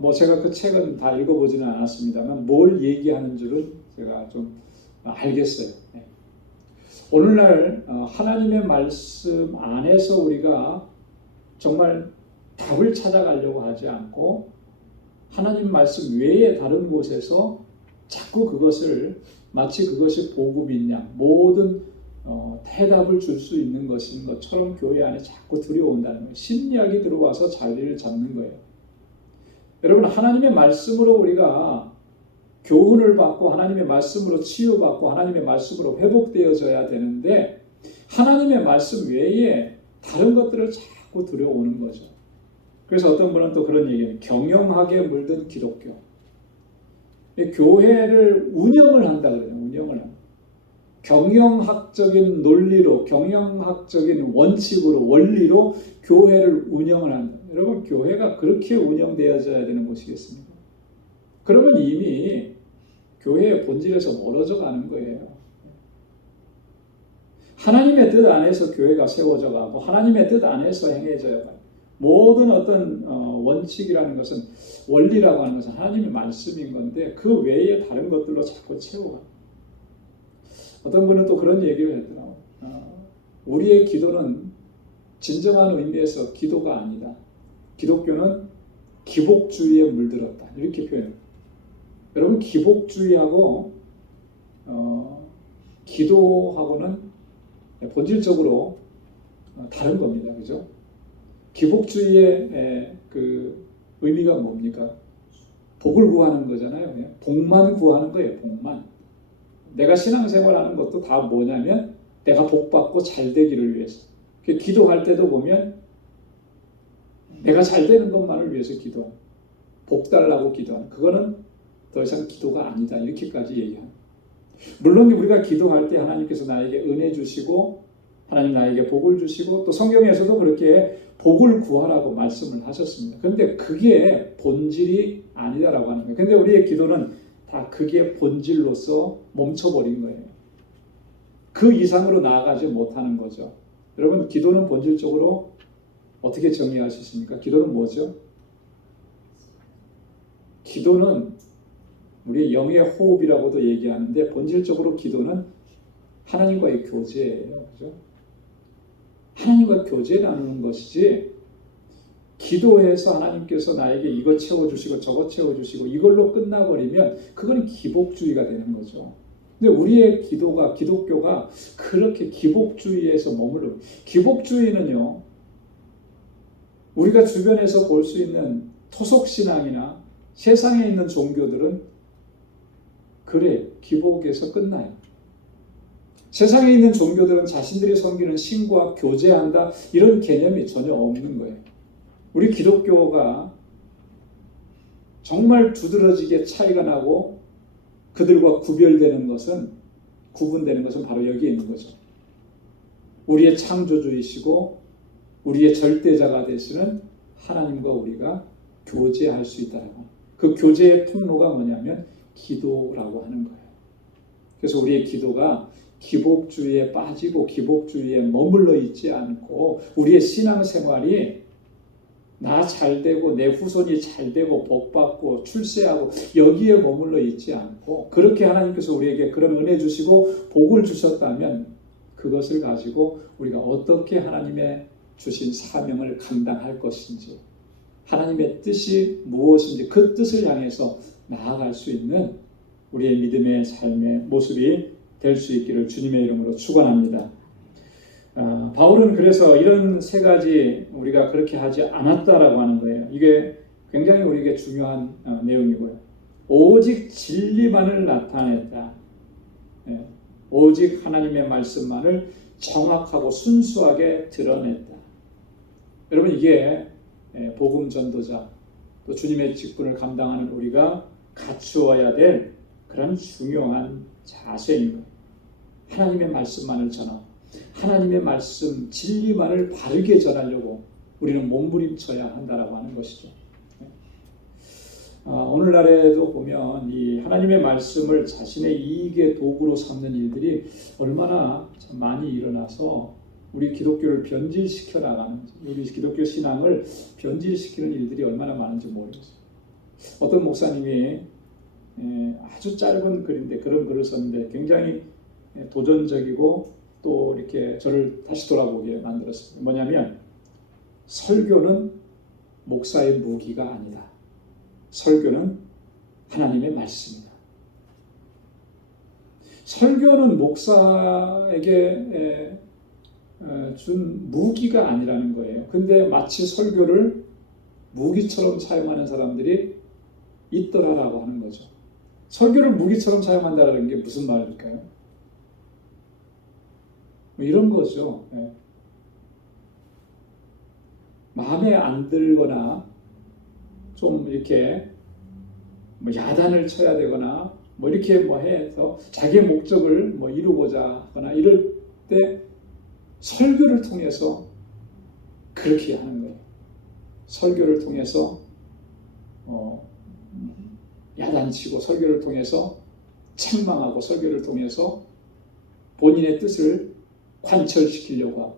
뭐 제가 그 책은 다 읽어보지는 않았습니다만 뭘 얘기하는 줄은 제가 좀 알겠어요. 오늘날 하나님의 말씀 안에서 우리가 정말 답을 찾아가려고 하지 않고 하나님 말씀 외에 다른 곳에서 자꾸 그것을 마치 그것이 복음인 양 모든 대답을 줄 수 있는 것인 것처럼 교회 안에 자꾸 들여온다는 거예요. 심리학이 들어와서 자리를 잡는 거예요. 여러분, 하나님의 말씀으로 우리가 교훈을 받고 하나님의 말씀으로 치유받고 하나님의 말씀으로 회복되어져야 되는데 하나님의 말씀 외에 다른 것들을 자꾸 들여오는 거죠. 그래서 어떤 분은 또 그런 얘기해요. 경영학에 물든 기독교. 교회를 운영을 한다 그래요. 운영을 한다. 경영학적인 논리로, 경영학적인 원칙으로, 원리로 교회를 운영을 한다. 여러분, 교회가 그렇게 운영되어져야 되는 곳이겠습니까? 그러면 이미 교회의 본질에서 멀어져 가는 거예요. 하나님의 뜻 안에서 교회가 세워져 가고 하나님의 뜻 안에서 행해져야 가요. 모든 어떤 원칙이라는 것은 원리라고 하는 것은 하나님의 말씀인 건데 그 외에 다른 것들로 자꾸 채워가요. 어떤 분은 또 그런 얘기를 했더라고요. 우리의 기도는 진정한 의미에서 기도가 아니다. 기독교는 기복주의에 물들었다. 이렇게 표현해요. 여러분, 기복주의하고 기도하고는 본질적으로 다른 겁니다. 그죠? 기복주의의 그 의미가 뭡니까? 복을 구하는 거잖아요. 그냥 복만 구하는 거예요. 복만. 내가 신앙생활하는 것도 다 뭐냐면 내가 복받고 잘 되기를 위해서. 기도할 때도 보면 내가 잘 되는 것만을 위해서 기도하는, 복 달라고 기도하는, 그거는 더 이상 기도가 아니다. 이렇게까지 얘기하는. 물론 우리가 기도할 때 하나님께서 나에게 은혜 주시고 하나님 나에게 복을 주시고 또 성경에서도 그렇게 복을 구하라고 말씀을 하셨습니다. 그런데 그게 본질이 아니다라고 하는 거예요. 그런데 우리의 기도는 다 그게 본질로서 멈춰버린 거예요. 그 이상으로 나아가지 못하는 거죠. 여러분, 기도는 본질적으로 어떻게 정의할 수 있습니까? 기도는 뭐죠? 기도는 우리의 영의 호흡이라고도 얘기하는데 본질적으로 기도는 하나님과의 교제예요. 그죠? 하나님과 교제 나누는 것이지 기도해서 하나님께서 나에게 이거 채워주시고 저거 채워주시고 이걸로 끝나버리면 그건 기복주의가 되는 거죠. 근데 우리의 기도가 기독교가 그렇게 기복주의에서 머물러 기복주의는요. 우리가 주변에서 볼 수 있는 토속신앙이나 세상에 있는 종교들은 그래 기복에서 끝나요. 세상에 있는 종교들은 자신들이 섬기는 신과 교제한다 이런 개념이 전혀 없는 거예요. 우리 기독교가 정말 두드러지게 차이가 나고 그들과 구분되는 것은 바로 여기에 있는 거죠. 우리의 창조주이시고 우리의 절대자가 되시는 하나님과 우리가 교제할 수 있다라고. 그 교제의 통로가 뭐냐면 기도라고 하는 거예요. 그래서 우리의 기도가 기복주의에 빠지고 기복주의에 머물러 있지 않고 우리의 신앙생활이 나 잘되고 내 후손이 잘되고 복받고 출세하고 여기에 머물러 있지 않고 그렇게 하나님께서 우리에게 그런 은혜 주시고 복을 주셨다면 그것을 가지고 우리가 어떻게 하나님의 주신 사명을 감당할 것인지 하나님의 뜻이 무엇인지 그 뜻을 향해서 나아갈 수 있는 우리의 믿음의 삶의 모습이 될 수 있기를 주님의 이름으로 축원합니다. 바울은 그래서 이런 세 가지 우리가 그렇게 하지 않았다라고 하는 거예요. 이게 굉장히 우리에게 중요한 내용이고요. 오직 진리만을 나타냈다. 오직 하나님의 말씀만을 정확하고 순수하게 드러냈다. 여러분 이게 복음 전도자 또 주님의 직분을 감당하는 우리가 갖추어야 될 그런 중요한 자세인 거예요. 하나님의 말씀만을 전하고 하나님의 말씀 진리만을 바르게 전하려고 우리는 몸부림쳐야 한다라고 하는 것이죠. 오늘날에도 보면 이 하나님의 말씀을 자신의 이익의 도구로 삼는 일들이 얼마나 참 많이 일어나서 우리 기독교를 변질시켜 나가는 우리 기독교 신앙을 변질시키는 일들이 얼마나 많은지 모르겠어요. 어떤 목사님이 아주 짧은 글인데 그런 글을 썼는데 굉장히 도전적이고 또 이렇게 저를 다시 돌아보게 만들었습니다. 뭐냐면 설교는 목사의 무기가 아니다. 설교는 하나님의 말씀이다. 설교는 목사에게 준 무기가 아니라는 거예요. 근데 마치 설교를 무기처럼 사용하는 사람들이 있더라라고 하는 거죠. 설교를 무기처럼 사용한다는 게 무슨 말일까요? 이런 거죠. 마음에 안 들거나 좀 이렇게 야단을 쳐야 되거나 이렇게 해서 자기의 목적을 이루고자 하거나 이럴 때 설교를 통해서 그렇게 하는 거예요. 설교를 통해서 야단치고 설교를 통해서 책망하고 설교를 통해서 본인의 뜻을 관철시키려고 하고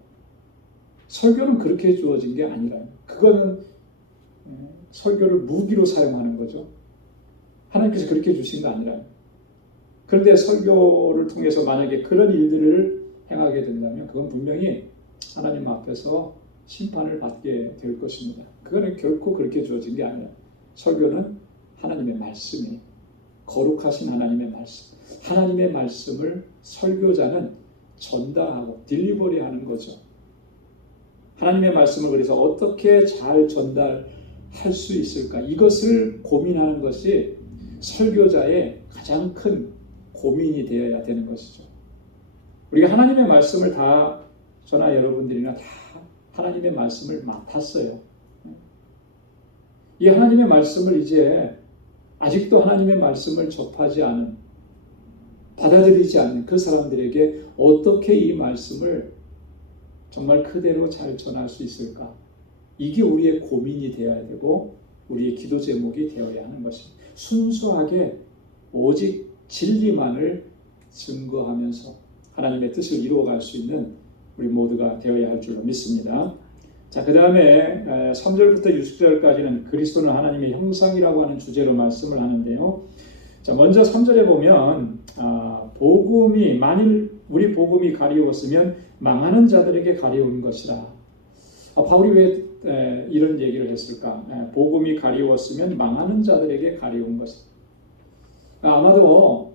설교는 그렇게 주어진 게 아니라요. 그거는 설교를 무기로 사용하는 거죠. 하나님께서 그렇게 주신 거 아니라요. 그런데 설교를 통해서 만약에 그런 일들을 행하게 된다면 그건 분명히 하나님 앞에서 심판을 받게 될 것입니다. 그거는 결코 그렇게 주어진 게 아니에요. 설교는 하나님의 말씀이 거룩하신 하나님의 말씀, 하나님의 말씀을 설교자는 전달하고 딜리버리하는 거죠. 하나님의 말씀을 그래서 어떻게 잘 전달할 수 있을까? 이것을 고민하는 것이 설교자의 가장 큰 고민이 되어야 되는 것이죠. 우리가 하나님의 말씀을 다 저나 여러분들이나 다 하나님의 말씀을 맡았어요. 이 하나님의 말씀을 이제 아직도 하나님의 말씀을 접하지 않은 받아들이지 않는 그 사람들에게 어떻게 이 말씀을 정말 그대로 잘 전할 수 있을까? 이게 우리의 고민이 되어야 되고 우리의 기도 제목이 되어야 하는 것입니다. 순수하게 오직 진리만을 증거하면서 하나님의 뜻을 이루어갈 수 있는 우리 모두가 되어야 할 줄로 믿습니다. 자, 그 다음에 3절부터 6절까지는 그리스도는 하나님의 형상이라고 하는 주제로 말씀을 하는데요. 자, 먼저 3절에 보면 복음이 만일 우리 복음이 가리웠으면 망하는 자들에게 가리운 것이라. 바울이 왜 이런 얘기를 했을까? 복음이 가리웠으면 망하는 자들에게 가리운 것이다. 아마도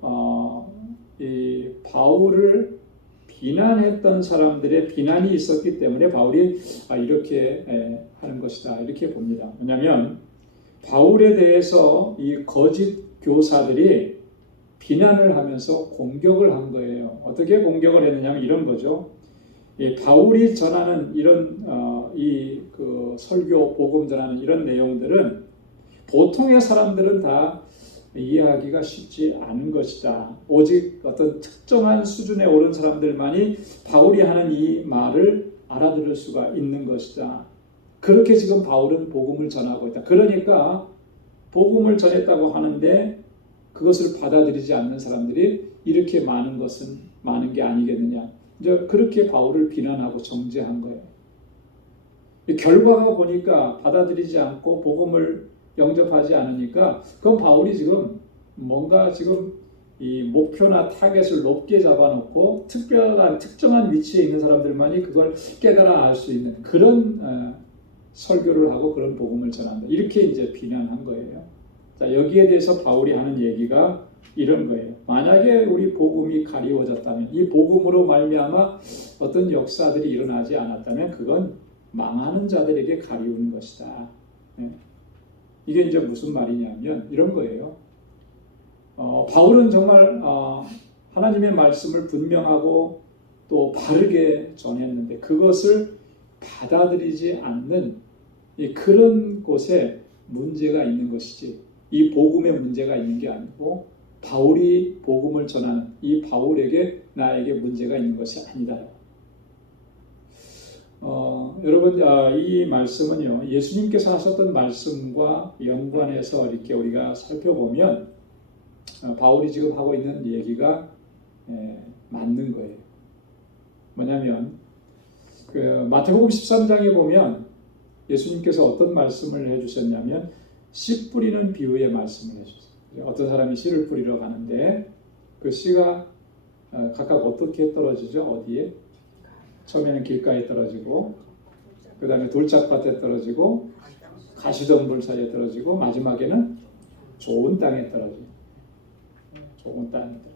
이 바울을 비난했던 사람들의 비난이 있었기 때문에 바울이 이렇게 하는 것이다 이렇게 봅니다. 왜냐하면 바울에 대해서 이 거짓 교사들이 비난을 하면서 공격을 한 거예요. 어떻게 공격을 했느냐면 이런 거죠. 이 바울이 전하는 이런 그 설교 복음 전하는 이런 내용들은 보통의 사람들은 다 이해하기가 쉽지 않은 것이다. 오직 어떤 특정한 수준에 오른 사람들만이 바울이 하는 이 말을 알아들을 수가 있는 것이다. 그렇게 지금 바울은 복음을 전하고 있다. 그러니까 복음을 전했다고 하는데 그것을 받아들이지 않는 사람들이 이렇게 많은 것은 많은 게 아니겠느냐. 이제 그렇게 바울을 비난하고 정죄한 거예요. 결과가 보니까 받아들이지 않고 복음을 영접하지 않으니까 그건 바울이 지금 뭔가 지금 이 목표나 타겟을 높게 잡아놓고 특정한 위치에 있는 사람들만이 그걸 깨달아 알 수 있는 그런 설교를 하고 그런 복음을 전한다. 이렇게 이제 비난한 거예요. 자, 여기에 대해서 바울이 하는 얘기가 이런 거예요. 만약에 우리 복음이 가리워졌다면, 이 복음으로 말미암아 어떤 역사들이 일어나지 않았다면 그건 망하는 자들에게 가리우는 것이다. 이게 이제 무슨 말이냐면 이런 거예요. 바울은 정말 하나님의 말씀을 분명하고 또 바르게 전했는데 그것을 받아들이지 않는 그런 곳에 문제가 있는 것이지 이 복음에 문제가 있는 게 아니고 바울이 복음을 전하는 이 바울에게 나에게 문제가 있는 것이 아니다. 여러분 이 말씀은요 예수님께서 하셨던 말씀과 연관해서 이렇게 우리가 살펴보면 바울이 지금 하고 있는 얘기가 맞는 거예요. 뭐냐면 그 마태복음 13장에 보면 예수님께서 어떤 말씀을 해주셨냐면 씨 뿌리는 비유의 말씀을 해주셨어요. 어떤 사람이 씨를 뿌리러 가는데 그 씨가 각각 어떻게 떨어지죠? 어디에? 처음에는 길가에 떨어지고 그 다음에 돌짝밭에 떨어지고 가시덤불 사이에 떨어지고 마지막에는 좋은 땅에 떨어져요. 좋은 땅에 떨어져요.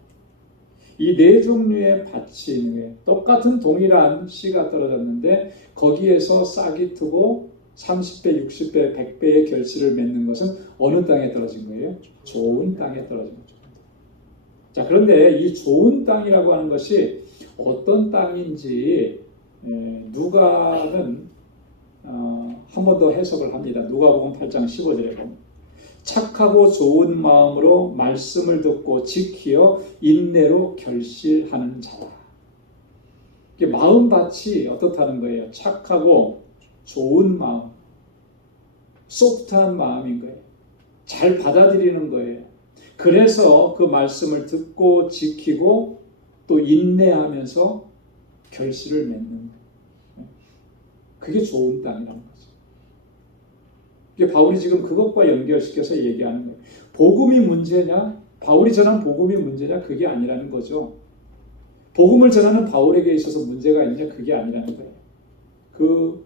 이 네 종류의 밭이 있는 거예요. 똑같은 동일한 씨가 떨어졌는데 거기에서 싹이 트고 30배, 60배, 100배의 결실을 맺는 것은 어느 땅에 떨어진 거예요? 좋은 땅에 떨어진 거죠. 자, 그런데 이 좋은 땅이라고 하는 것이 어떤 땅인지 누가는 한 번 더 해석을 합니다. 누가복음 8장 15절에 보면 착하고 좋은 마음으로 말씀을 듣고 지키어 인내로 결실하는 자라. 이게 마음밭이 어떻다는 거예요? 착하고 좋은 마음, 소프트한 마음인 거예요. 잘 받아들이는 거예요. 그래서 그 말씀을 듣고 지키고 또 인내하면서 결실을 맺는 거예요. 그게 좋은 땅이라는 거죠. 이게 바울이 지금 그것과 연결시켜서 얘기하는 거예요. 복음이 문제냐? 바울이 전한 복음이 문제냐? 그게 아니라는 거죠. 복음을 전하는 바울에게 있어서 문제가 있냐? 그게 아니라는 거예요. 그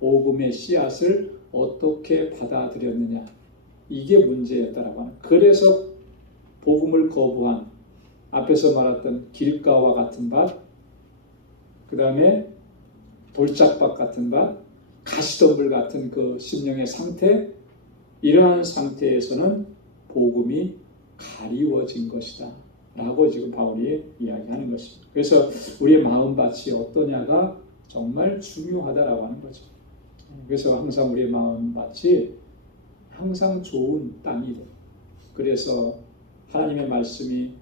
복음의 씨앗을 어떻게 받아들였느냐? 이게 문제였다라고 하는. 그래서 복음을 거부한 앞에서 말했던 길가와 같은 밭, 그 다음에 돌짝밭 같은 밭, 가시덤불 같은 그 심령의 상태, 이러한 상태에서는 복음이 가리워진 것이다 라고 지금 바울이 이야기하는 것입니다. 그래서 우리의 마음밭이 어떠냐가 정말 중요하다라고 하는 거죠. 그래서 항상 우리의 마음밭이 항상 좋은 땅이 돼. 그래서 하나님의 말씀이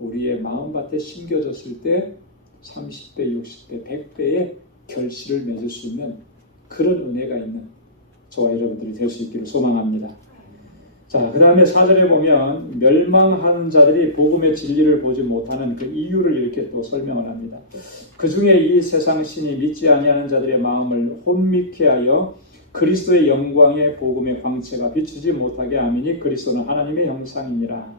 우리의 마음밭에 심겨졌을 때 30배, 60배, 100배의 결실을 맺을 수 있는 그런 은혜가 있는 저와 여러분들이 될 수 있기를 소망합니다. 자, 그 다음에 4절에 보면 멸망하는 자들이 복음의 진리를 보지 못하는 그 이유를 이렇게 또 설명을 합니다. 그 중에 이 세상 신이 믿지 아니하는 자들의 마음을 혼미케 하여 그리스도의 영광의 복음의 광채가 비추지 못하게 하미니 그리스도는 하나님의 형상이니라.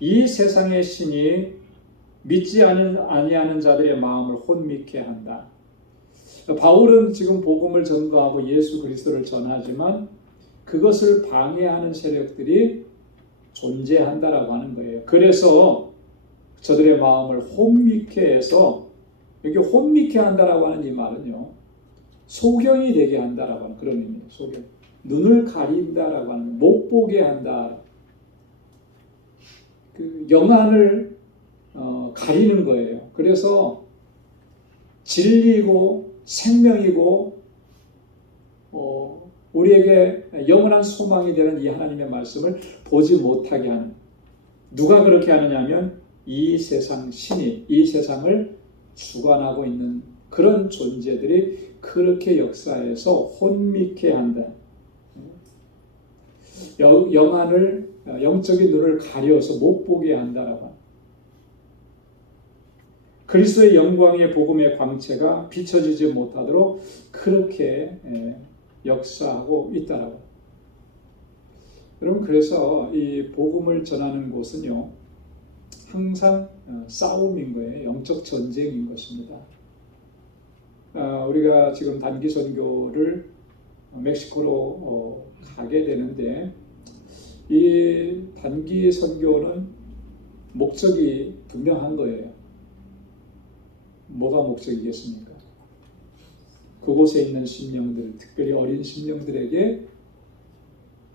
이 세상의 신이 믿지 아니하는 자들의 마음을 혼미케 한다. 바울은 지금 복음을 전거하고 예수 그리스도를 전하지만 그것을 방해하는 세력들이 존재한다라고 하는 거예요. 그래서 저들의 마음을 혼미케 해서, 여기 혼미케 한다라고 하는 이 말은요, 소경이 되게 한다라고 하는 그런 의미예요. 소경. 눈을 가린다라고 하는, 못 보게 한다. 그 영안을 가리는 거예요. 그래서 진리고 생명이고 우리에게 영원한 소망이 되는 이 하나님의 말씀을 보지 못하게 하는, 누가 그렇게 하느냐면 이 세상 신이, 이 세상을 주관하고 있는 그런 존재들이 그렇게 역사해서 혼미케 한다. 영안을, 영적인 눈을 가려서 못 보게 한다라고 합니다. 그리스도의 영광의 복음의 광채가 비춰지지 못하도록 그렇게 역사하고 있다라고. 여러분, 그래서 이 복음을 전하는 곳은요, 항상 싸움인 거예요. 영적 전쟁인 것입니다. 우리가 지금 단기 선교를 멕시코로 가게 되는데, 이 단기 선교는 목적이 분명한 거예요. 뭐가 목적이겠습니까? 그곳에 있는 심령들, 특별히 어린 심령들에게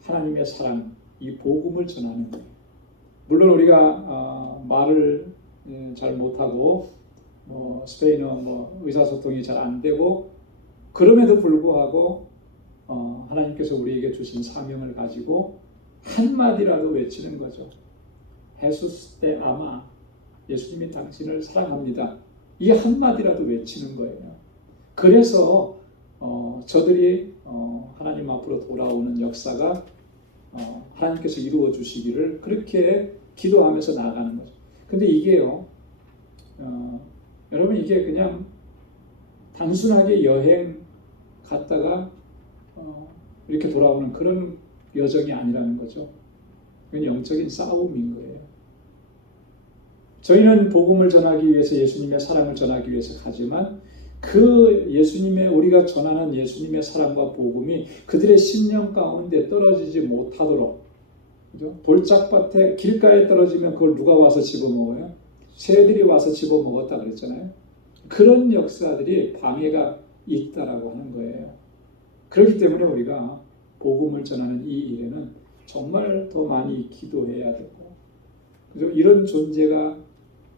하나님의 사랑, 이 복음을 전하는 거예요. 물론 우리가 말을 잘 못하고 스페인어 의사소통이 잘 안 되고, 그럼에도 불구하고 하나님께서 우리에게 주신 사명을 가지고 한마디라도 외치는 거죠. 헤수스 테 아마, 예수님이 당신을 사랑합니다. 이 한마디라도 외치는 거예요. 그래서 저들이 하나님 앞으로 돌아오는 역사가 하나님께서 이루어 주시기를 그렇게 기도하면서 나아가는 거죠. 근데 이게요, 여러분, 이게 그냥 단순하게 여행 갔다가 이렇게 돌아오는 그런 여정이 아니라는 거죠. 그건 영적인 싸움인 거예요. 저희는 복음을 전하기 위해서, 예수님의 사랑을 전하기 위해서 가지만, 그 예수님의, 우리가 전하는 예수님의 사랑과 복음이 그들의 심령 가운데 떨어지지 못하도록, 그죠? 돌짝밭에 길가에 떨어지면 그걸 누가 와서 집어먹어요? 새들이 와서 집어먹었다 그랬잖아요. 그런 역사들이 방해가 있다라고 하는 거예요. 그렇기 때문에 우리가 복음을 전하는 이 일에는 정말 더 많이 기도해야 되고, 그죠? 이런 존재가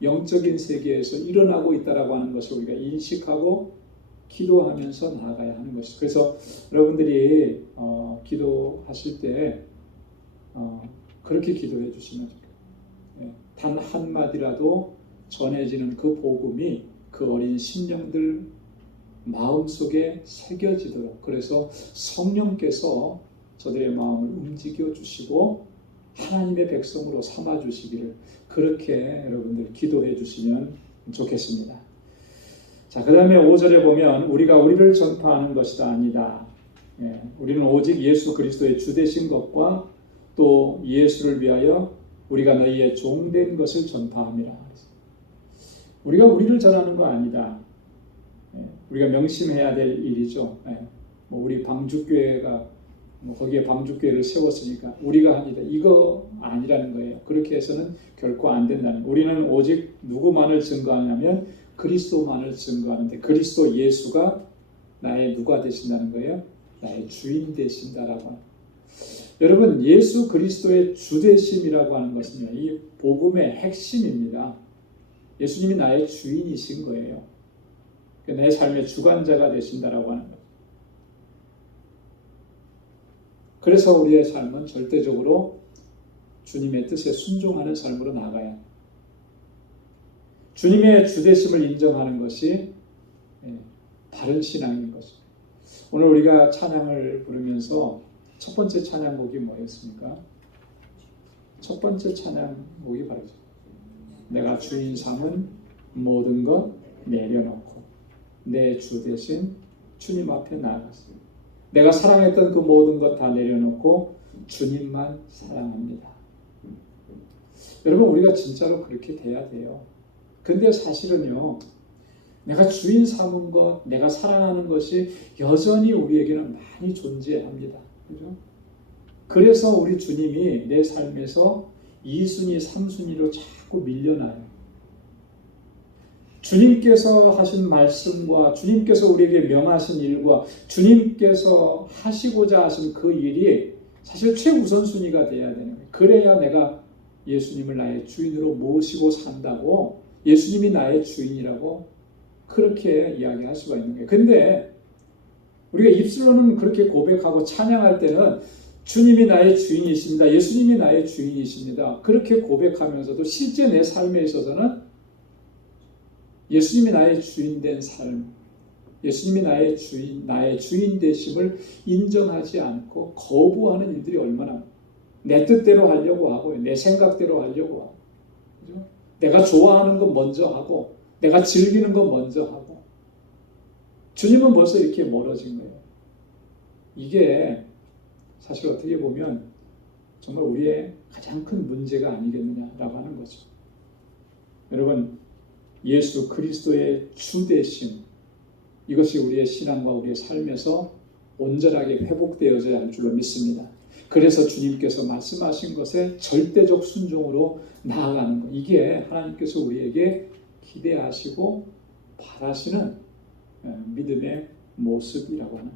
영적인 세계에서 일어나고 있다라고 하는 것을 우리가 인식하고 기도하면서 나아가야 하는 것이죠. 그래서 여러분들이 기도하실 때 그렇게 기도해 주시면 좋겠어요. 단 한마디라도 전해지는 그 복음이 그 어린 심령들 마음속에 새겨지도록, 그래서 성령께서 저들의 마음을 움직여 주시고 하나님의 백성으로 삼아 주시기를, 그렇게 여러분들 기도해 주시면 좋겠습니다. 자, 그 다음에 5절에 보면 우리가 우리를 전파하는 것이 아니다. 우리는 오직 예수 그리스도의 주 되신 것과 또 예수를 위하여 우리가 너희의 종된 것을 전파함이라. 우리가 우리를 전하는 거 아니다. 우리가 명심해야 될 일이죠. 우리 방주교회가 거기에 방주교회를 세웠으니까 우리가 합니다. 이거 아니라는 거예요. 그렇게 해서는 결코 안 된다는 거예요. 우리는 오직 누구만을 증거하냐면 그리스도만을 증거하는데, 그리스도 예수가 나의 누가 되신다는 거예요? 나의 주인 되신다라고 합니다. 여러분, 예수 그리스도의 주되심이라고 하는 것은요, 이 복음의 핵심입니다. 예수님이 나의 주인이신 거예요. 내 삶의 주관자가 되신다라고 하는 거예요. 그래서 우리의 삶은 절대적으로 주님의 뜻에 순종하는 삶으로 나가야, 주님의 주되심을 인정하는 것이 바른 신앙인 것입니다. 오늘 우리가 찬양을 부르면서 첫 번째 찬양곡이 뭐였습니까? 첫 번째 찬양곡이 바로 내가 주인 삼은 모든 것 내려놓고 내 주 대신 주님 앞에 나아갔어요. 내가 사랑했던 그 모든 것 다 내려놓고 주님만 사랑합니다. 여러분, 우리가 진짜로 그렇게 돼야 돼요. 근데 사실은요, 내가 주인 삼은 것, 내가 사랑하는 것이 여전히 우리에게는 많이 존재합니다. 그죠? 그래서 우리 주님이 내 삶에서 2순위, 3순위로 자꾸 밀려나요. 주님께서 하신 말씀과 주님께서 우리에게 명하신 일과 주님께서 하시고자 하신 그 일이 사실 최우선순위가 돼야 되는 거예요. 그래야 내가 예수님을 나의 주인으로 모시고 산다고, 예수님이 나의 주인이라고 그렇게 이야기할 수가 있는 거예요. 근데 우리가 입술로는 그렇게 고백하고 찬양할 때는 주님이 나의 주인이십니다, 예수님이 나의 주인이십니다, 그렇게 고백하면서도 실제 내 삶에 있어서는 예수님이 나의 주인 된 삶, 예수님이 나의 주인 되심을 인정하지 않고 거부하는 일들이 얼마나, 내 뜻대로 하려고 하고 내 생각대로 하려고 하고, 그죠? 내가 좋아하는 건 먼저 하고 내가 즐기는 건 먼저 하고. 주님은 벌써 이렇게 멀어진 거예요. 이게 사실 어떻게 보면 정말 우리의 가장 큰 문제가 아니겠느냐라고 하는 거죠. 여러분, 예수 그리스도의 주 되심, 이것이 우리의 신앙과 우리의 삶에서 온전하게 회복되어져야 할 줄로 믿습니다. 그래서 주님께서 말씀하신 것에 절대적 순종으로 나아가는 것, 이게 하나님께서 우리에게 기대하시고 바라시는 믿음의 모습이라고 하는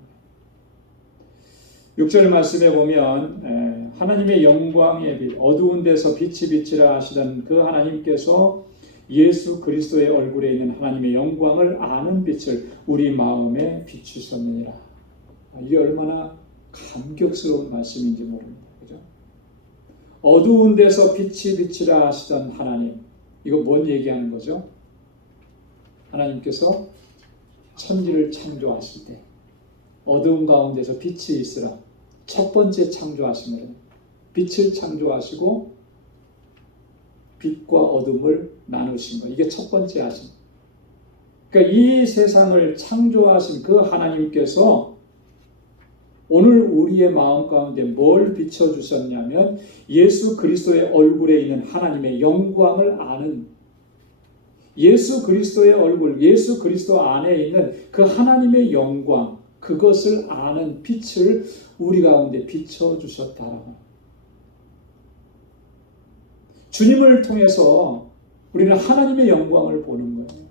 거예요. 6절 말씀에 보면 하나님의 영광의 빛, 어두운 데서 빛이 비치라 하시던 그 하나님께서 예수 그리스도의 얼굴에 있는 하나님의 영광을 아는 빛을 우리 마음에 비추셨느니라. 이게 얼마나 감격스러운 말씀인지 모릅니다. 그죠? 어두운 데서 빛이 비치라 하시던 하나님, 이거 뭔 얘기하는 거죠? 하나님께서 천지를 창조하실 때 어두운 가운데서 빛이 있으라, 첫 번째 창조하심으로 빛을 창조하시고 빛과 어둠을 나누신 것, 이게 첫 번째 하심. 그러니까 이 세상을 창조하신 그 하나님께서 오늘 우리의 마음 가운데 뭘 비춰주셨냐면 예수 그리스도의 얼굴에 있는 하나님의 영광을 아는, 예수 그리스도의 얼굴, 예수 그리스도 안에 있는 그 하나님의 영광, 그것을 아는 빛을 우리 가운데 비춰주셨다. 주님을 통해서 우리는 하나님의 영광을 보는 거예요.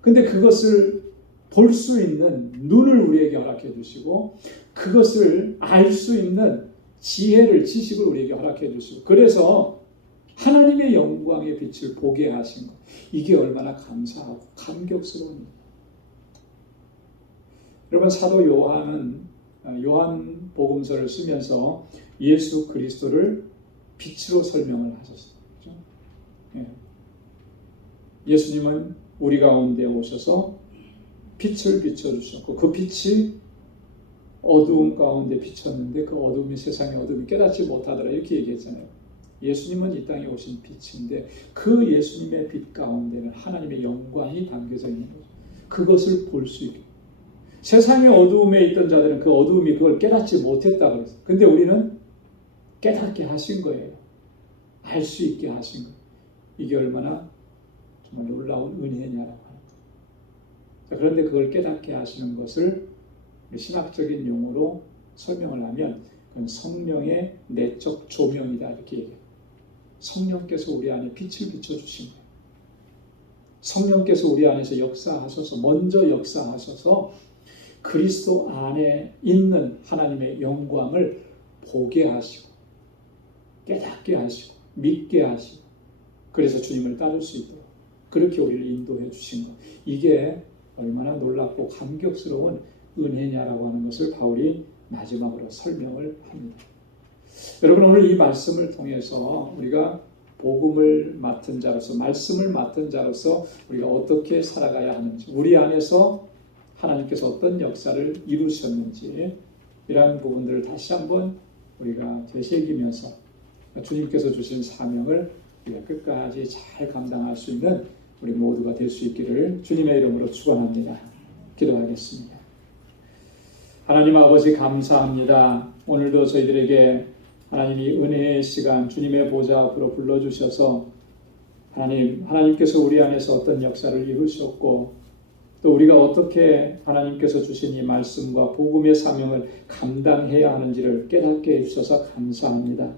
근데 그것을 볼 수 있는 눈을 우리에게 허락해 주시고, 그것을 알 수 있는 지혜를, 지식을 우리에게 허락해 주시고, 그래서 하나님의 영광의 빛을 보게 하신 것, 이게 얼마나 감사하고 감격스러운 일이에요. 여러분, 사도 요한은 요한복음서를 쓰면서 예수 그리스도를 빛으로 설명을 하셨어요. 그렇죠? 예수님은 우리 가운데 오셔서 빛을 비춰주셨고, 그 빛이 어두움 가운데 비쳤는데 그 어둠이, 세상의 어둠이 깨닫지 못하더라, 이렇게 얘기했잖아요. 예수님은 이 땅에 오신 빛인데 그 예수님의 빛 가운데는 하나님의 영광이 담겨져 있는 거죠. 그것을 볼 수 있게. 세상의 어두움에 있던 자들은 그 어두움이 그걸 깨닫지 못했다고 그랬어요. 근데 우리는 깨닫게 하신 거예요. 알 수 있게 하신 거예요. 이게 얼마나 정말 놀라운 은혜냐라고 하는 거예요. 그런데 그걸 깨닫게 하시는 것을 신학적인 용어로 설명을 하면 그건 성령의 내적 조명이다, 이렇게 얘기해요. 성령께서 우리 안에 빛을 비춰주신 거예요. 성령께서 우리 안에서 역사하셔서, 먼저 역사하셔서 그리스도 안에 있는 하나님의 영광을 보게 하시고 깨닫게 하시고 믿게 하시고, 그래서 주님을 따를 수 있도록 그렇게 우리를 인도해 주신 것, 이게 얼마나 놀랍고 감격스러운 은혜냐라고 하는 것을 바울이 마지막으로 설명을 합니다. 여러분, 오늘 이 말씀을 통해서 우리가 복음을 맡은 자로서, 말씀을 맡은 자로서 우리가 어떻게 살아가야 하는지, 우리 안에서 하나님께서 어떤 역사를 이루셨는지 이러한 부분들을 다시 한번 우리가 되새기면서 주님께서 주신 사명을 우리가 끝까지 잘 감당할 수 있는 우리 모두가 될 수 있기를 주님의 이름으로 축원합니다. 기도하겠습니다. 하나님 아버지 감사합니다. 오늘도 저희들에게 하나님이 은혜의 시간 주님의 보좌 앞으로 불러주셔서 하나님께서 우리 안에서 어떤 역사를 이루셨고 또 우리가 어떻게 하나님께서 주신 이 말씀과 복음의 사명을 감당해야 하는지를 깨닫게 해주셔서 감사합니다.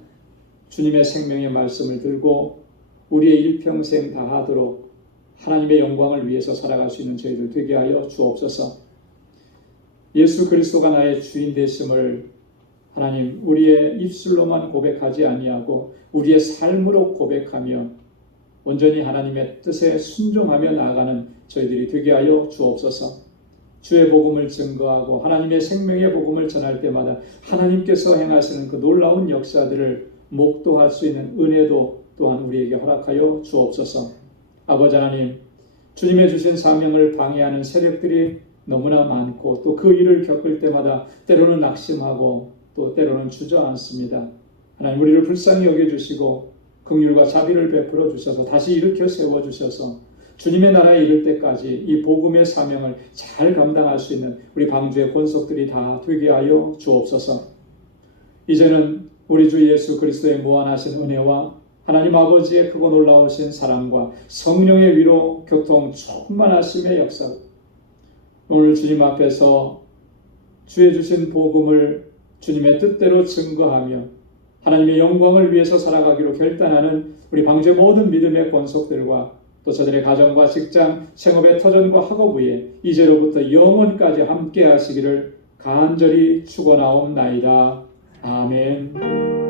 주님의 생명의 말씀을 들고 우리의 일평생 다하도록 하나님의 영광을 위해서 살아갈 수 있는 저희들 되게 하여 주옵소서. 예수 그리스도가 나의 주인 되심을 하나님 우리의 입술로만 고백하지 아니하고 우리의 삶으로 고백하며 온전히 하나님의 뜻에 순종하며 나아가는 저희들이 되게 하여 주옵소서. 주의 복음을 증거하고 하나님의 생명의 복음을 전할 때마다 하나님께서 행하시는 그 놀라운 역사들을 목도할 수 있는 은혜도 또한 우리에게 허락하여 주옵소서. 아버지 하나님, 주님의 주신 사명을 방해하는 세력들이 너무나 많고 또 그 일을 겪을 때마다 때로는 낙심하고 또 때로는 주저앉습니다. 하나님 우리를 불쌍히 여겨주시고 긍휼과 자비를 베풀어 주셔서 다시 일으켜 세워주셔서 주님의 나라에 이를 때까지 이 복음의 사명을 잘 감당할 수 있는 우리 방주의 권속들이 다 되게 하여 주옵소서. 이제는 우리 주 예수 그리스도의 무한하신 은혜와 하나님 아버지의 크고 놀라우신 사랑과 성령의 위로 교통 충만하심의 역사, 오늘 주님 앞에서 주의 주신 복음을 주님의 뜻대로 증거하며 하나님의 영광을 위해서 살아가기로 결단하는 우리 방주의 모든 믿음의 권속들과 또 저들의 가정과 직장, 생업의 터전과 학업 위에 이제로부터 영원까지 함께 하시기를 간절히 축원하옵나이다. 아멘.